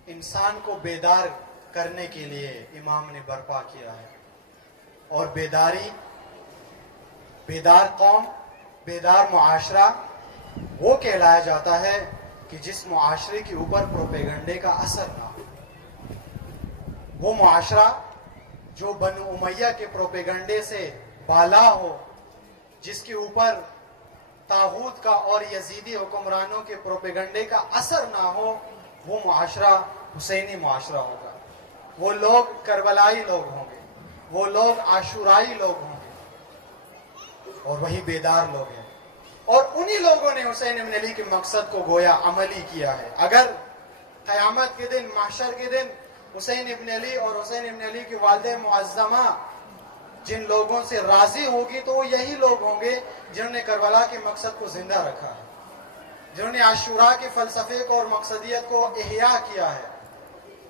انسان کو بیدار کرنے کے لیے امام نے برپا کیا ہے. اور بیدار قوم، بیدار معاشرہ وہ کہلایا جاتا ہے کہ جس معاشرے کے اوپر پروپیگنڈے کا اثر نہ ہو. وہ معاشرہ جو بنو امیہ کے پروپیگنڈے سے بالا ہو، جس کے اوپر طاغوت کا اور یزیدی حکمرانوں کے پروپیگنڈے کا اثر نہ ہو، وہ معاشرہ حسینی معاشرہ ہوگا. وہ لوگ کربلائی لوگ ہوں گے، وہ لوگ عاشورائی لوگ ہوں گے، اور وہی بیدار لوگ ہیں. اور انہی لوگوں نے حسین ابن علی کے مقصد کو گویا عملی کیا ہے. اگر قیامت کے دن، محشر کے دن حسین ابن علی اور حسین ابن علی کی والدہ معظمہ جن لوگوں سے راضی ہوگی تو وہ یہی لوگ ہوں گے جنہوں نے کربلا کے مقصد کو زندہ رکھا ہے، جنہوں نے عاشوراء کے فلسفے کو اور مقصدیت کو احیاء کیا ہے.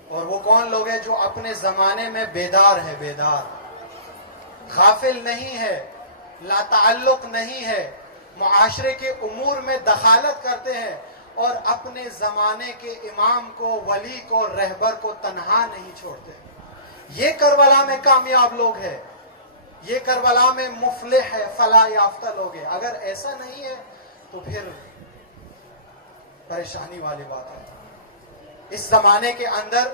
اور وہ کون لوگ ہیں؟ جو اپنے زمانے میں بیدار ہے، بیدار، غافل نہیں ہے، لا تعلق نہیں ہے، معاشرے کے امور میں دخالت کرتے ہیں، اور اپنے زمانے کے امام کو، ولی کو، رہبر کو تنہا نہیں چھوڑتے. یہ کربلا میں کامیاب لوگ ہیں، یہ کربلا میں مفلح ہے، فلاح یافتہ لوگ ہیں. اگر ایسا نہیں ہے تو پھر پریشانی والی بات ہے. اس زمانے کے اندر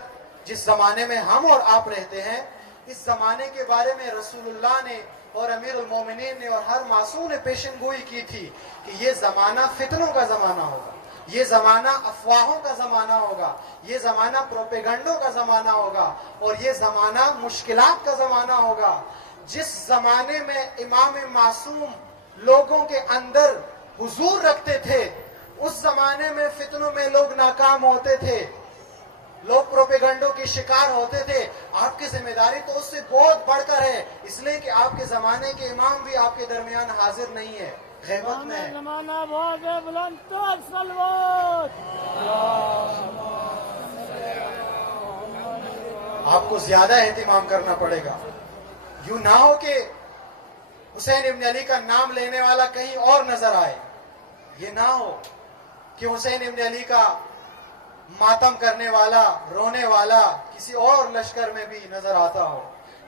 جس زمانے میں ہم اور آپ رہتے ہیں, اس زمانے کے بارے میں رسول اللہ نے اور امیر المومنین نے اور ہر معصوم نے پیشن گوئی کی تھی کہ یہ زمانہ فتنوں کا زمانہ ہوگا, یہ زمانہ افواہوں کا زمانہ ہوگا, یہ زمانہ پروپیگنڈوں کا زمانہ ہوگا, اور یہ زمانہ مشکلات کا زمانہ ہوگا. جس زمانے میں امام معصوم لوگوں کے اندر حضور رکھتے تھے, اس زمانے میں فتنوں میں لوگ ناکام ہوتے تھے, لوگ پروپیگنڈوں کے شکار ہوتے تھے. آپ کی ذمہ داری تو اس سے بہت بڑھ کر ہے, اس لیے کہ آپ کے زمانے کے امام بھی آپ کے درمیان حاضر نہیں ہے, غیبت میں ہے. زمانہ بہت ہے, بلند تر صلوات. آپ کو زیادہ اہتمام کرنا پڑے گا. یوں نہ ہو کہ حسین ابن علی کا نام لینے والا کہیں اور نظر آئے, یہ نہ ہو کہ حسین ابن علی کا ماتم کرنے والا, رونے والا کسی اور لشکر میں بھی نظر آتا ہو,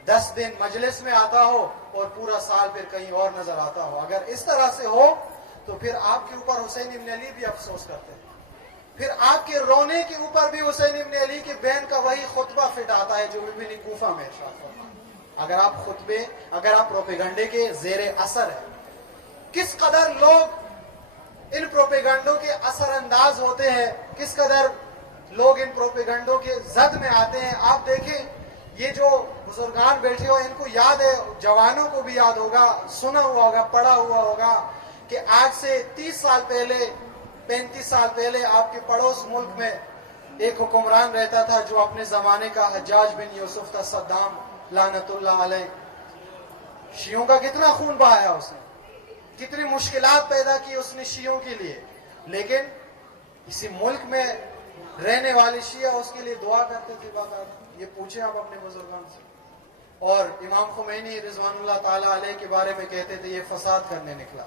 10 دن مجلس میں آتا ہو اور پورا سال پھر کہیں اور نظر آتا ہو. اگر اس طرح سے ہو تو پھر آپ کے اوپر حسین ابن علی بھی افسوس کرتے ہیں, پھر آپ کے رونے کے اوپر بھی حسین ابن علی کی بہن کا وہی خطبہ فٹ آتا ہے جو بی کوفہ میں ارشاد فرمایا. اگر آپ پروپیگنڈے کے زیر اثر ہیں, کس قدر لوگ ان پروپیگنڈوں کے اثر انداز ہوتے ہیں, کس قدر لوگ ان پروپیگنڈوں کے زد میں آتے ہیں. آپ دیکھیں, یہ جو بزرگان بیٹھے ہو ان کو یاد ہے, جوانوں کو بھی یاد ہوگا, سنا ہوا ہوگا, پڑھا ہوا ہوگا کہ آج سے 30 سال پہلے 35 سال پہلے آپ کے پڑوس ملک میں ایک حکمران رہتا تھا جو اپنے زمانے کا حجاج بن یوسف تھا, صدام لعنت اللہ علیہ. شیعوں کا کتنا خون بہایا اس نے, کتنی مشکلات پیدا کی اس نے شیعوں کے لیے, لیکن اسی ملک میں رہنے والے شیعہ اس کے لیے دعا کرتے تھے. یہ پوچھیں آپ اپنے بزرگان سے. اور امام خمینی رضوان اللہ تعالی علیہ کے بارے میں کہتے تھے یہ فساد کرنے نکلا.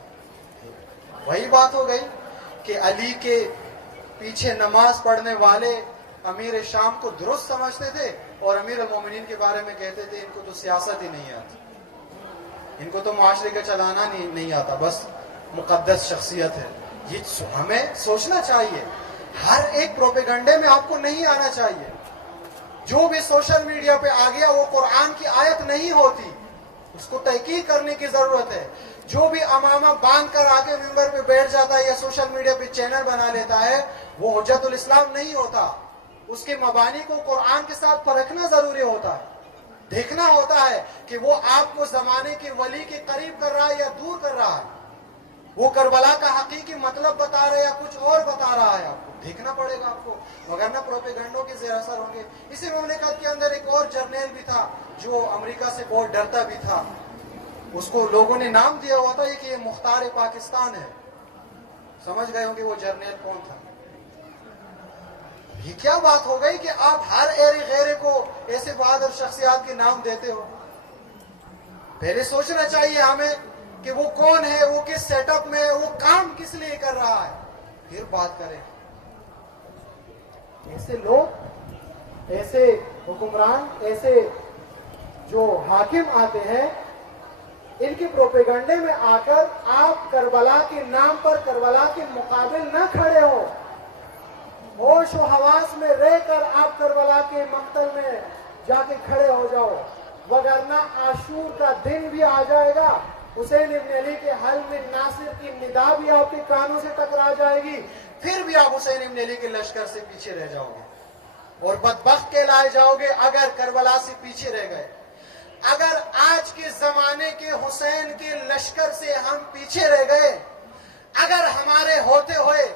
وہی بات ہو گئی کہ علی کے پیچھے نماز پڑھنے والے امیر شام کو درست سمجھتے تھے اور امیر المومنین کے بارے میں کہتے تھے ان کو تو سیاست ہی نہیں آتی, ان کو تو معاشرے کا چلانا نہیں آتا, بس مقدس شخصیت ہے. یہ ہمیں سوچنا چاہیے, ہر ایک پروپیگنڈے میں آپ کو نہیں آنا چاہیے. جو بھی سوشل میڈیا پہ آ گیا وہ قرآن کی آیت نہیں ہوتی, اس کو تحقیق کرنے کی ضرورت ہے. جو بھی امامہ باندھ کر آگے ممبر پہ بیٹھ جاتا ہے یا سوشل میڈیا پہ چینل بنا لیتا ہے, وہ حجت الاسلام نہیں ہوتا. اس کے مبانی کو قرآن کے ساتھ پرکھنا ضروری ہوتا ہے, دیکھنا ہوتا ہے کہ وہ آپ کو زمانے کے ولی کے قریب کر رہا ہے یا دور کر رہا ہے, وہ کربلا کا حقیقی مطلب بتا رہا ہے یا کچھ اور بتا رہا ہے. آپ کو دیکھنا پڑے گا آپ کو, وگرنہ پروپیگنڈوں کے زیر اثر ہوں گے. اسی مملکت کے اندر ایک اور جرنیل بھی تھا جو امریکہ سے بہت ڈرتا بھی تھا, اس کو لوگوں نے نام دیا ہوا تھا کہ یہ مختار پاکستان ہے. سمجھ گئے ہوں گے وہ جرنیل کون تھا. یہ کیا بات ہو گئی کہ آپ ہر ایرے غیرے کو ایسے بہادر شخصیات کے نام دیتے ہو. پہلے سوچنا چاہیے ہمیں کہ وہ کون ہے, وہ کس سیٹ اپ میں ہے, وہ کام کس لیے کر رہا ہے, پھر بات کریں. ایسے لوگ, ایسے حکمران, ایسے جو حاکم آتے ہیں, ان کے پروپیگنڈے میں آ کر آپ کربلا کے نام پر کربلا کے مقابل نہ کھڑے ہو. ہوش و حواس میں رہ کر آپ کربلا کے مقتل میں جا کے کھڑے ہو جاؤ, وگرنہ عاشور کا دن بھی آ جائے گا, حسین ابن علی کے حل میں ناصر کی ندا بھی آپ کے کانوں سے ٹکرا جائے گی, پھر بھی آپ حسین ابن علی کے لشکر سے پیچھے رہ جاؤ گے اور بدبخت کہلائے جاؤ گے اگر کربلا سے پیچھے رہ گئے. اگر آج کے زمانے کے حسین کے لشکر سے ہم پیچھے رہ گئے, اگر ہمارے ہوتے ہوئے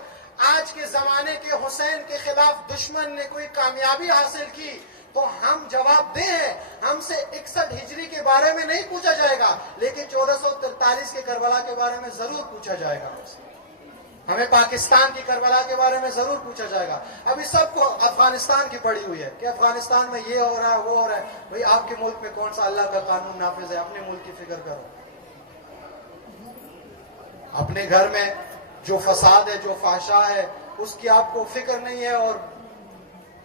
آج کے زمانے کے حسین کے خلاف دشمن نے کوئی کامیابی حاصل کی تو ہم جواب دیں ہیں. ہم سے 61 ہجری کے بارے میں نہیں پوچھا جائے گا, لیکن 1443 کے کربلا کے بارے میں ضرور پوچھا جائے گا. ہمیں پاکستان کی کربلا کے بارے میں ضرور پوچھا جائے گا. ابھی سب کو افغانستان کی پڑی ہوئی ہے کہ افغانستان میں یہ ہو رہا ہے, وہ ہو رہا ہے. بھئی آپ کے ملک میں کون سا اللہ کا قانون نافذ ہے, اپنے ملک کی فکر کرو. اپنے گھر میں جو فساد ہے, جو فحشا ہے, اس کی آپ کو فکر نہیں ہے اور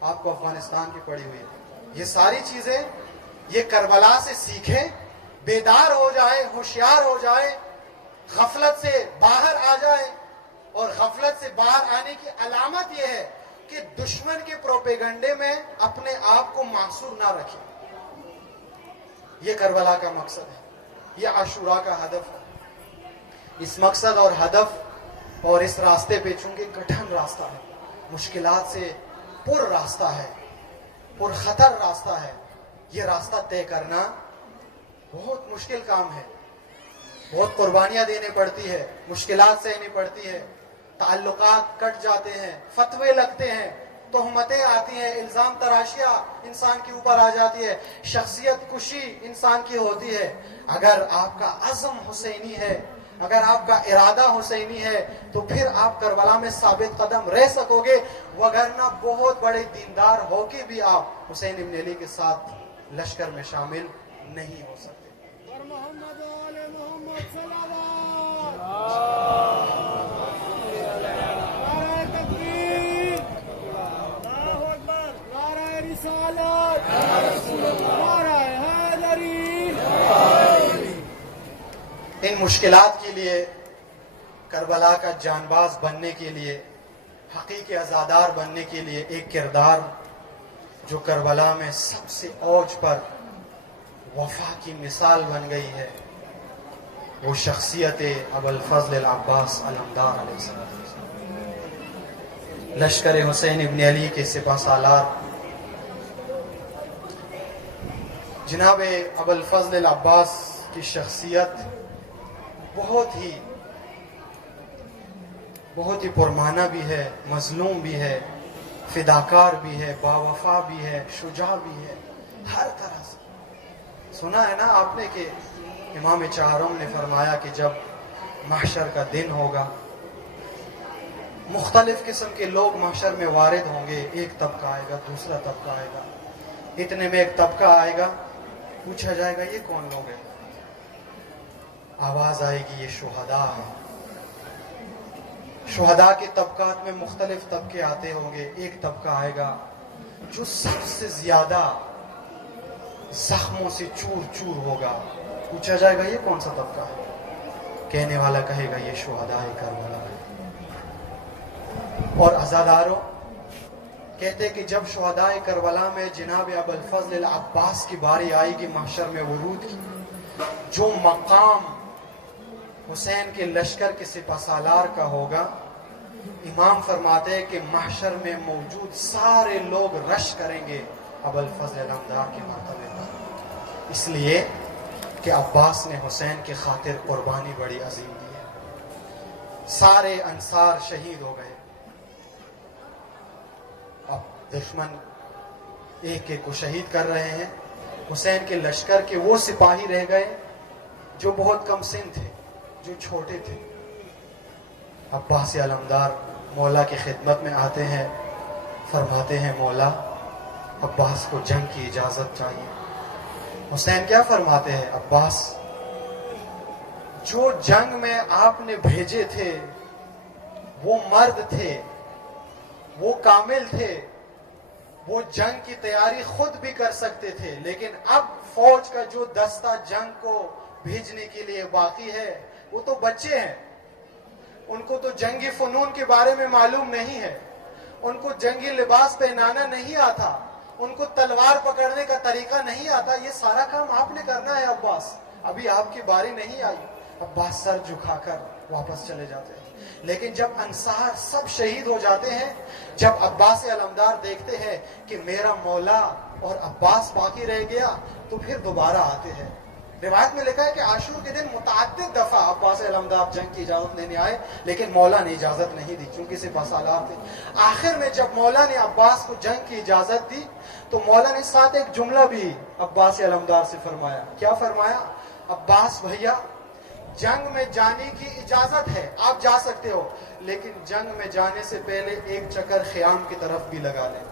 آپ کو افغانستان کی پڑی ہوئی ہے. یہ ساری چیزیں یہ کربلا سے سیکھیں, بیدار ہو جائے, ہوشیار ہو جائے, غفلت سے باہر آ جائے, اور غفلت سے باہر آنے کی علامت یہ ہے کہ دشمن کے پروپیگنڈے میں اپنے آپ کو محصور نہ رکھیں. یہ کربلا کا مقصد ہے, یہ عاشوراء کا ہدف ہے. اس مقصد اور ہدف اور اس راستے پہ چونکہ کٹھن راستہ ہے, مشکلات سے پر راستہ ہے, پر خطر راستہ ہے, یہ راستہ طے کرنا بہت مشکل کام ہے. بہت قربانیاں دینی پڑتی ہے, مشکلات سہنی پڑتی ہے, تعلقات کٹ جاتے ہیں, فتوے لگتے ہیں, تہمتیں آتی ہیں, الزام تراشیاں انسان کے اوپر آ جاتی ہے, شخصیت کشی انسان کی ہوتی ہے. اگر آپ کا عزم حسینی ہے, اگر آپ کا ارادہ حسینی ہے, تو پھر آپ کربلا میں ثابت قدم رہ سکو گے, وگرنہ بہت بڑے دیندار ہو کے بھی آپ حسین ابن علی کے ساتھ لشکر میں شامل نہیں ہو سکتے. اور محمد و آل محمد صلوات. نعرہ تکبیر, اللہ اکبر, نعرہ رسالت, نعرہ حیدری. ان مشکلات کے لیے, کربلا کا جانباز بننے کے لیے, حقیقی عزادار بننے کے لیے ایک کردار جو کربلا میں سب سے اوج پر وفا کی مثال بن گئی ہے, وہ شخصیت ابوالفضل العباس علمدار علیہ السلام. لشکر حسین ابن علی کے سپہ سالار جناب ابوالفضل العباس کی شخصیت بہت ہی پرمانہ بھی ہے, مظلوم بھی ہے, فداکار بھی ہے, باوفا بھی ہے, شجاع بھی ہے, ہر طرح سے. سنا ہے نا آپ نے کہ امام چہارم نے فرمایا کہ جب محشر کا دن ہوگا, مختلف قسم کے لوگ محشر میں وارد ہوں گے. ایک طبقہ آئے گا, دوسرا طبقہ آئے گا, اتنے میں ایک طبقہ آئے گا, پوچھا جائے گا یہ کون لوگ ہیں؟ آواز آئے گی یہ شہداء ہیں. شہداء کے طبقات میں مختلف طبقے آتے ہوں گے. ایک طبقہ آئے گا جو سب سے زیادہ زخموں سے چور چور ہوگا. پوچھا جائے گا یہ کون سا طبقہ ہے؟ کہنے والا کہے گا یہ شہداء کربلا ہے. اور عزاداروں کہتے کہ جب شہداء کربلا میں جناب ابوالفضل العباس کی باری آئے گی محشر میں ورود کی, جو مقام حسین کے لشکر کے سپہ سالار کا ہوگا, امام فرماتے ہیں کہ محشر میں موجود سارے لوگ رش کریں گے ابوالفضل علمدار کے مرتبے پر, اس لیے کہ عباس نے حسین کی خاطر قربانی بڑی عظیم دی ہے. سارے انصار شہید ہو گئے. اب دشمن ایک ایک کو شہید کر رہے ہیں. حسین کے لشکر کے وہ سپاہی رہ گئے جو بہت کم سن تھے, جو چھوٹے تھے. عباس علمدار مولا کی خدمت میں آتے ہیں, فرماتے ہیں مولا عباس کو جنگ کی اجازت چاہیے. حسین کیا فرماتے ہیں؟ عباس, جو جنگ میں آپ نے بھیجے تھے وہ مرد تھے, وہ کامل تھے, وہ جنگ کی تیاری خود بھی کر سکتے تھے, لیکن اب فوج کا جو دستہ جنگ کو بھیجنے کے لیے باقی ہے وہ تو بچے ہیں. ان کو تو جنگی فنون کے بارے میں معلوم نہیں ہے, ان کو جنگی لباس پہنانا نہیں آتا, ان کو تلوار پکڑنے کا طریقہ نہیں آتا. یہ سارا کام آپ نے کرنا ہے عباس, ابھی آپ کی باری نہیں آئی. عباس سر جھکا کر واپس چلے جاتے ہیں. لیکن جب انصار سب شہید ہو جاتے ہیں, جب عباس علمدار دیکھتے ہیں کہ میرا مولا اور عباس باقی رہ گیا, تو پھر دوبارہ آتے ہیں. روایت میں لکھا ہے کہ عاشور کے دن متعدد دفعہ عباس علمدار جنگ کی اجازت لینے آئے, لیکن مولا نے اجازت نہیں دی چونکہ سپہ سالار تھے. آخر میں جب مولا نے عباس کو جنگ کی اجازت دی تو مولا نے ساتھ ایک جملہ بھی عباس علمدار سے فرمایا. کیا فرمایا؟ عباس بھیا, جنگ میں جانے کی اجازت ہے, آپ جا سکتے ہو, لیکن جنگ میں جانے سے پہلے ایک چکر خیام کی طرف بھی لگا لیں.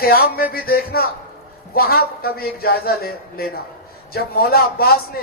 خیام میں بھی دیکھنا, وہاں کا بھی ایک جائزہ لینا. جب مولا عباس نے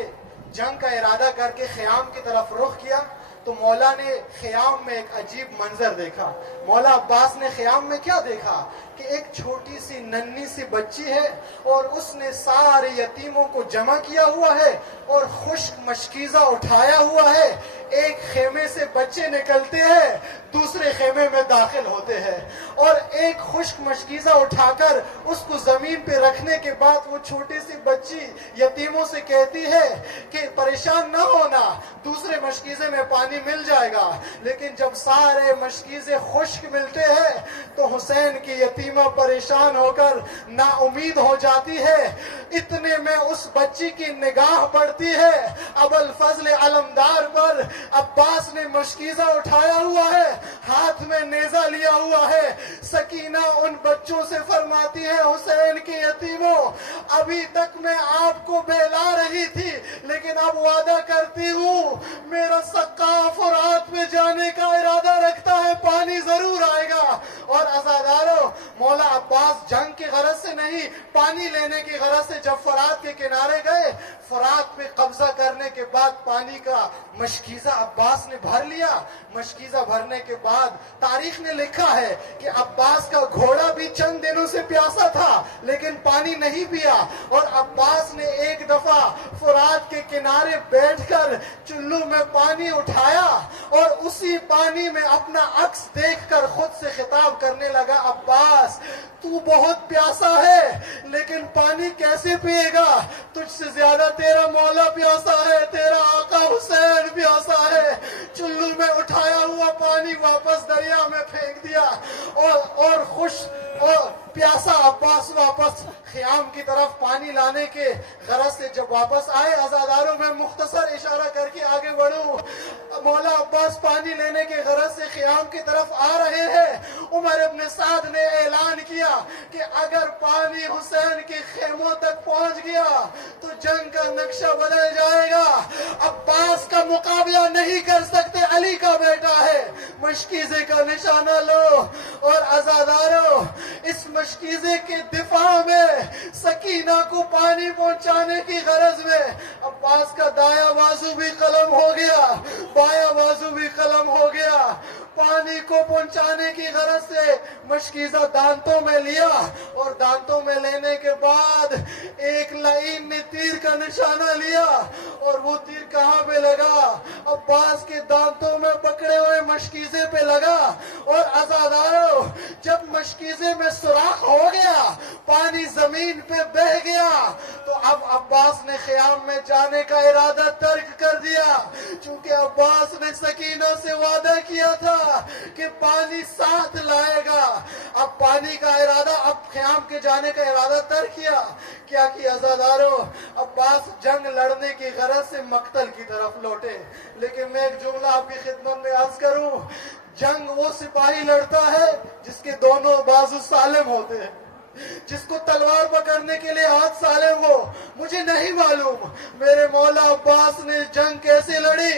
جنگ کا ارادہ کر کے خیام کی طرف رخ کیا تو مولا نے خیام میں ایک عجیب منظر دیکھا. مولا عباس نے خیام میں کیا دیکھا کہ ایک چھوٹی سی ننھی سی بچی ہے اور اس نے سارے یتیموں کو جمع کیا ہوا ہے اور خشک مشکیزہ اٹھایا ہوا ہے. ایک خیمے سے بچے نکلتے ہیں دوسرے خیمے میں داخل ہوتے ہیں اور ایک خشک مشکیزہ اٹھا کر اس کو زمین پہ رکھنے کے بعد وہ چھوٹی سی بچی یتیموں سے کہتی ہے کہ پریشان نہ ہونا دوسرے مشکیزے میں پانی مل جائے گا. لیکن جب سارے مشکیزے خشک ملتے ہیں تو حسین کی یتیمہ پریشان ہو کر نا امید ہو جاتی ہے. اتنے میں اس بچی کی نگاہ پڑتی ہے ابوالفضل علمدار پر. عباس نے مشکیزہ اٹھایا ہوا ہے, ہاتھ میں نیزہ لیا ہوا ہے. سکینہ ان بچوں سے فرماتی ہے حسین کی یتیموں ابھی تک میں آپ کو بہلا رہی تھی لیکن اب وعدہ کرتی ہوں میرا سقا فرات میں جانے کا ارادہ رکھتا ہے پانی ضرور آئے گا. اور عزادارو مولا عباس جنگ کی غرض سے نہیں پانی لینے کی غرض سے جب فرات کے کنارے گئے فرات پہ قبضہ کرنے کے بعد پانی کا مشکیزہ عباس نے بھر لیا. مشکیزہ بھرنے کے بعد تاریخ نے لکھا ہے کہ عباس کا گھوڑا بھی چند دنوں سے پیاسا تھا لیکن پانی نہیں پیا اور عباس نے ایک دفعہ فرات کے کنارے بیٹھ کر چلو میں پانی اٹھایا اور اسی پانی میں اپنا عکس دیکھ کر خود سے خطاب کرنے لگا عباس تو بہت پیاسا ہے لیکن پانی کیسے پیے گا, تجھ سے زیادہ تیرا مولا پیاسا ہے, تیرا آقا حسین پیاسا ہے. چلو میں اٹھایا ہوا پانی واپس دریا میں پھینک دیا اور خوش اور پیاسا عباس واپس خیام کی طرف پانی لانے کے غرض سے جب واپس آئے. عزاداروں میں مختصر اشارہ کر کے آگے بڑھوں. مولا عباس پانی لینے کے غرض سے خیام کی طرف آ رہے ہیں. عمر ابن سعد نے اعلان کیا کہ اگر پانی حسین کے خیموں تک پہنچ گیا تو جنگ کا نقشہ بدل جائے گا. عباس کا مقابلہ نہیں کر سکتے, علی کا بیٹا ہے. مشکیزے کا نشانہ لو اور عزاداروں اس مشکیزے کے دفاع میں سکینہ کو پانی پہنچانے کی غرض میں عباس کا دایاں بازو بھی قلم ہو گیا, بایاں بازو بھی قلم ہو گیا. پانی کو پہنچانے کی غرض سے مشکیزہ دانتوں میں لیا اور دانتوں میں لینے کے بعد ایک لعین نے تیر کا نشانہ لیا اور وہ تیر کہاں پہ لگا, عباس کے دانتوں میں پکڑے ہوئے مشکیزے پہ لگا. اور عزاداروں جب مشکیزے میں سوراخ ہو گیا پانی زمین پہ بہ گیا تو اب عباس نے خیام میں جانے کا ارادہ ترک کر دیا. چونکہ عباس نے سکینہ سے وعدہ کیا تھا کہ پانی ساتھ لائے گا. اب پانی کا ارادہ اب خیام کے جانے کا ارادہ ترک کیا. کیا کہ عزاداروں عباس جنگ لڑنے کی غرض سے مقتل کی طرف لوٹے. لیکن میں ایک جملہ آپ کی خدمت میں عرض کروں, جنگ وہ سپاہی لڑتا ہے جس کے دونوں بازو سالم ہوتے ہیں, جس کو تلوار پکڑنے کے لیے ہاتھ سالم ہو. مجھے نہیں معلوم میرے مولا عباس نے جنگ کیسے لڑی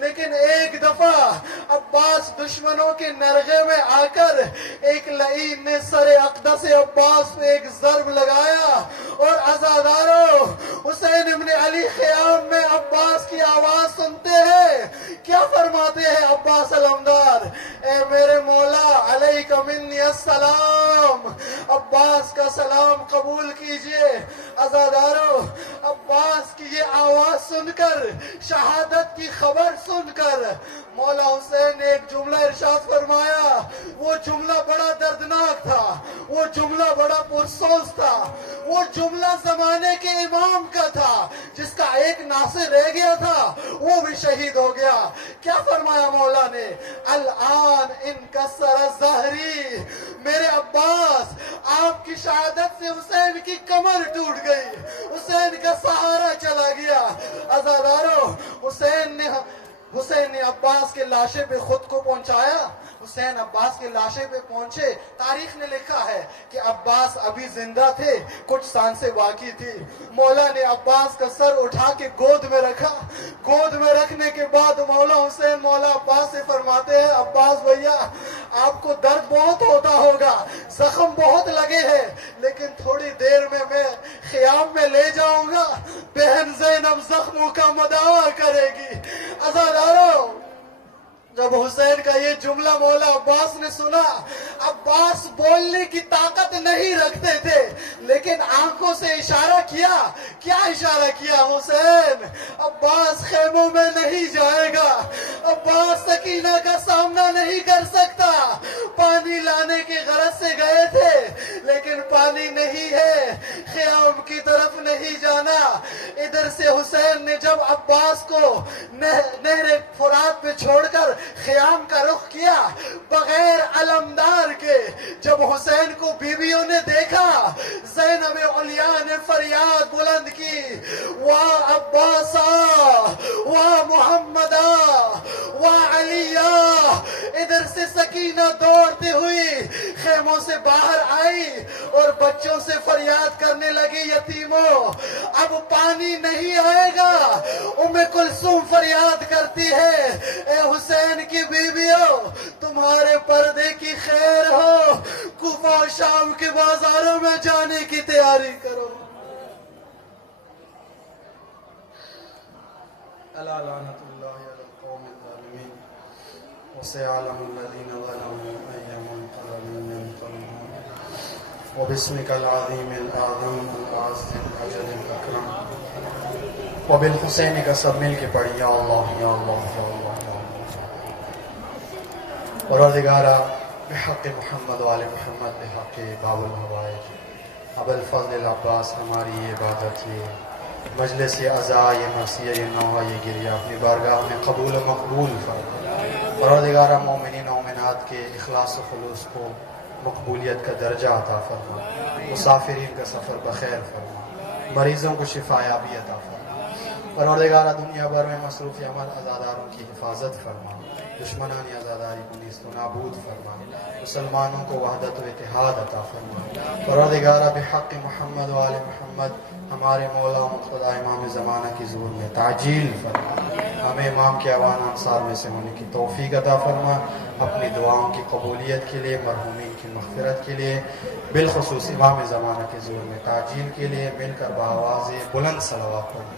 لیکن ایک دفعہ عباس دشمنوں کے نرغے میں آ کر ایک لعین نے سر اقدس عباس پہ ایک ضرب لگایا اور عزاداروں حسین ابن علی خیام میں عباس کی آواز سنتے ہیں. کیا فرماتے ہیں عباس علمدار, اے میرے مولا علیک منی السلام, عباس کا سلام قبول کیجئے. عزاداروں عباس کی یہ آواز سن کر, شہادت کی خبر سن کر مولا حسین نے ایک جملہ ارشاد فرمایا. وہ جملہ بڑا دردناک تھا, وہ جملہ بڑا پرسوز تھا, وہ جملہ زمانے کے امام کا تھا جس کا ایک ناصر رہ گیا تھا وہ بھی شہید ہو گیا. کیا فرمایا مولا نے, الان انکسر ظہری, میرے عباس آپ کی شہادت سے حسین کی کمر ٹوٹ گئی, حسین کا سہارا چلا گیا. عزاداروں حسین نے عباس کے لاشے پہ خود کو پہنچایا. حسین عباس کے لاشے پہ پہنچے. تاریخ نے لکھا ہے کہ عباس ابھی زندہ تھے, کچھ سانسیں باقی تھی. مولا نے عباس کا سر اٹھا کے گود میں رکھا. گود میں رکھنے کے بعد مولا حسین مولا عباس سے فرماتے ہیں عباس بھیا آپ کو درد بہت ہوتا ہوگا, زخم بہت لگے ہیں, لیکن تھوڑی دیر میں خیام میں لے جاؤں گا, بہن زینب زخموں کا مداوا کرے گی. عزاداروں جب حسین کا یہ جملہ مولا عباس نے سنا, عباس بولنے کی طاقت نہیں رکھتے تھے لیکن آنکھوں سے اشارہ کیا. کیا اشارہ کیا, حسین عباس خیموں میں نہیں جائے گا, عباس سکینہ کا سامنا نہیں کر سکتا. پانی لانے کی غرض سے گئے تھے لیکن پانی نہیں ہے, خیام کی طرف نہیں جانا. ادھر سے حسین نے جب عباس کو نہر فرات پہ چھوڑ کر خیام کا رخ کیا بغیر علمدار کے, جب حسین کو بیویوں نے دیکھا, زینب علیہ نے فریاد بلند کی, واہ عباسا واہ محمدا واہ علیہ. ادھر سے سکینہ دوڑتی ہوئی خیموں سے باہر آئی اور بچوں سے فریاد کرنے لگی, یتیموں اب پانی نہیں آئے گا. ام کلثوم فریاد کرتی ہے, اے حسین کی بیویوں تمہارے پردے کی خیر ہو, کوفہ و شام کے بازاروں میں جانے کی تیاری کرو. الا لعنت اللہ علی القوم الظالمین وسيعلم الذين ظلموا أي منقلب ينقلبون وباسمك العظيم الأعظم الأعز الأجل الأكرم وبالحسين کا سب مل کے پڑھی, یا اللہ یا اللہ یا اللہ یا اللہ. پروردگارا بحق محمد وآل محمد بحق باب الحوائج ابو الفضل العباس ہماری یہ عبادت, یہ مجلس, یہ عزا, یہ مرثیہ, یہ نوحہ, یہ گریہ اپنی بارگاہ میں قبول و مقبول فرما. پروردگارہ مومنین و مومنات کے اخلاص و خلوص کو مقبولیت کا درجہ عطا فرما, مسافرین کا سفر بخیر فرما, مریضوں کو شفا یابی عطا فرما. پروردگارہ دنیا بھر میں مصروف عمل عزاداروں کی حفاظت فرما, دشمنان عزاداری کو نیست و نابود فرما, مسلمانوں کو وحدت و اتحاد عطا فرما. پروردگارہ بحق محمد و آل محمد ہمارے مولا و مقتدی امام زمانہ کی ظہور میں تعجیل فرما. ہمیں امام کے اعوان انصار میں سے ہونے کی توفیق عطا فرما. اپنی دعاؤں کی قبولیت کے لیے, مرحومین کی مغفرت کے لیے, بالخصوص امام زمانہ کے ظہور میں تعجیل کے لیے مل کر بآواز بلند صلوات پڑھیں.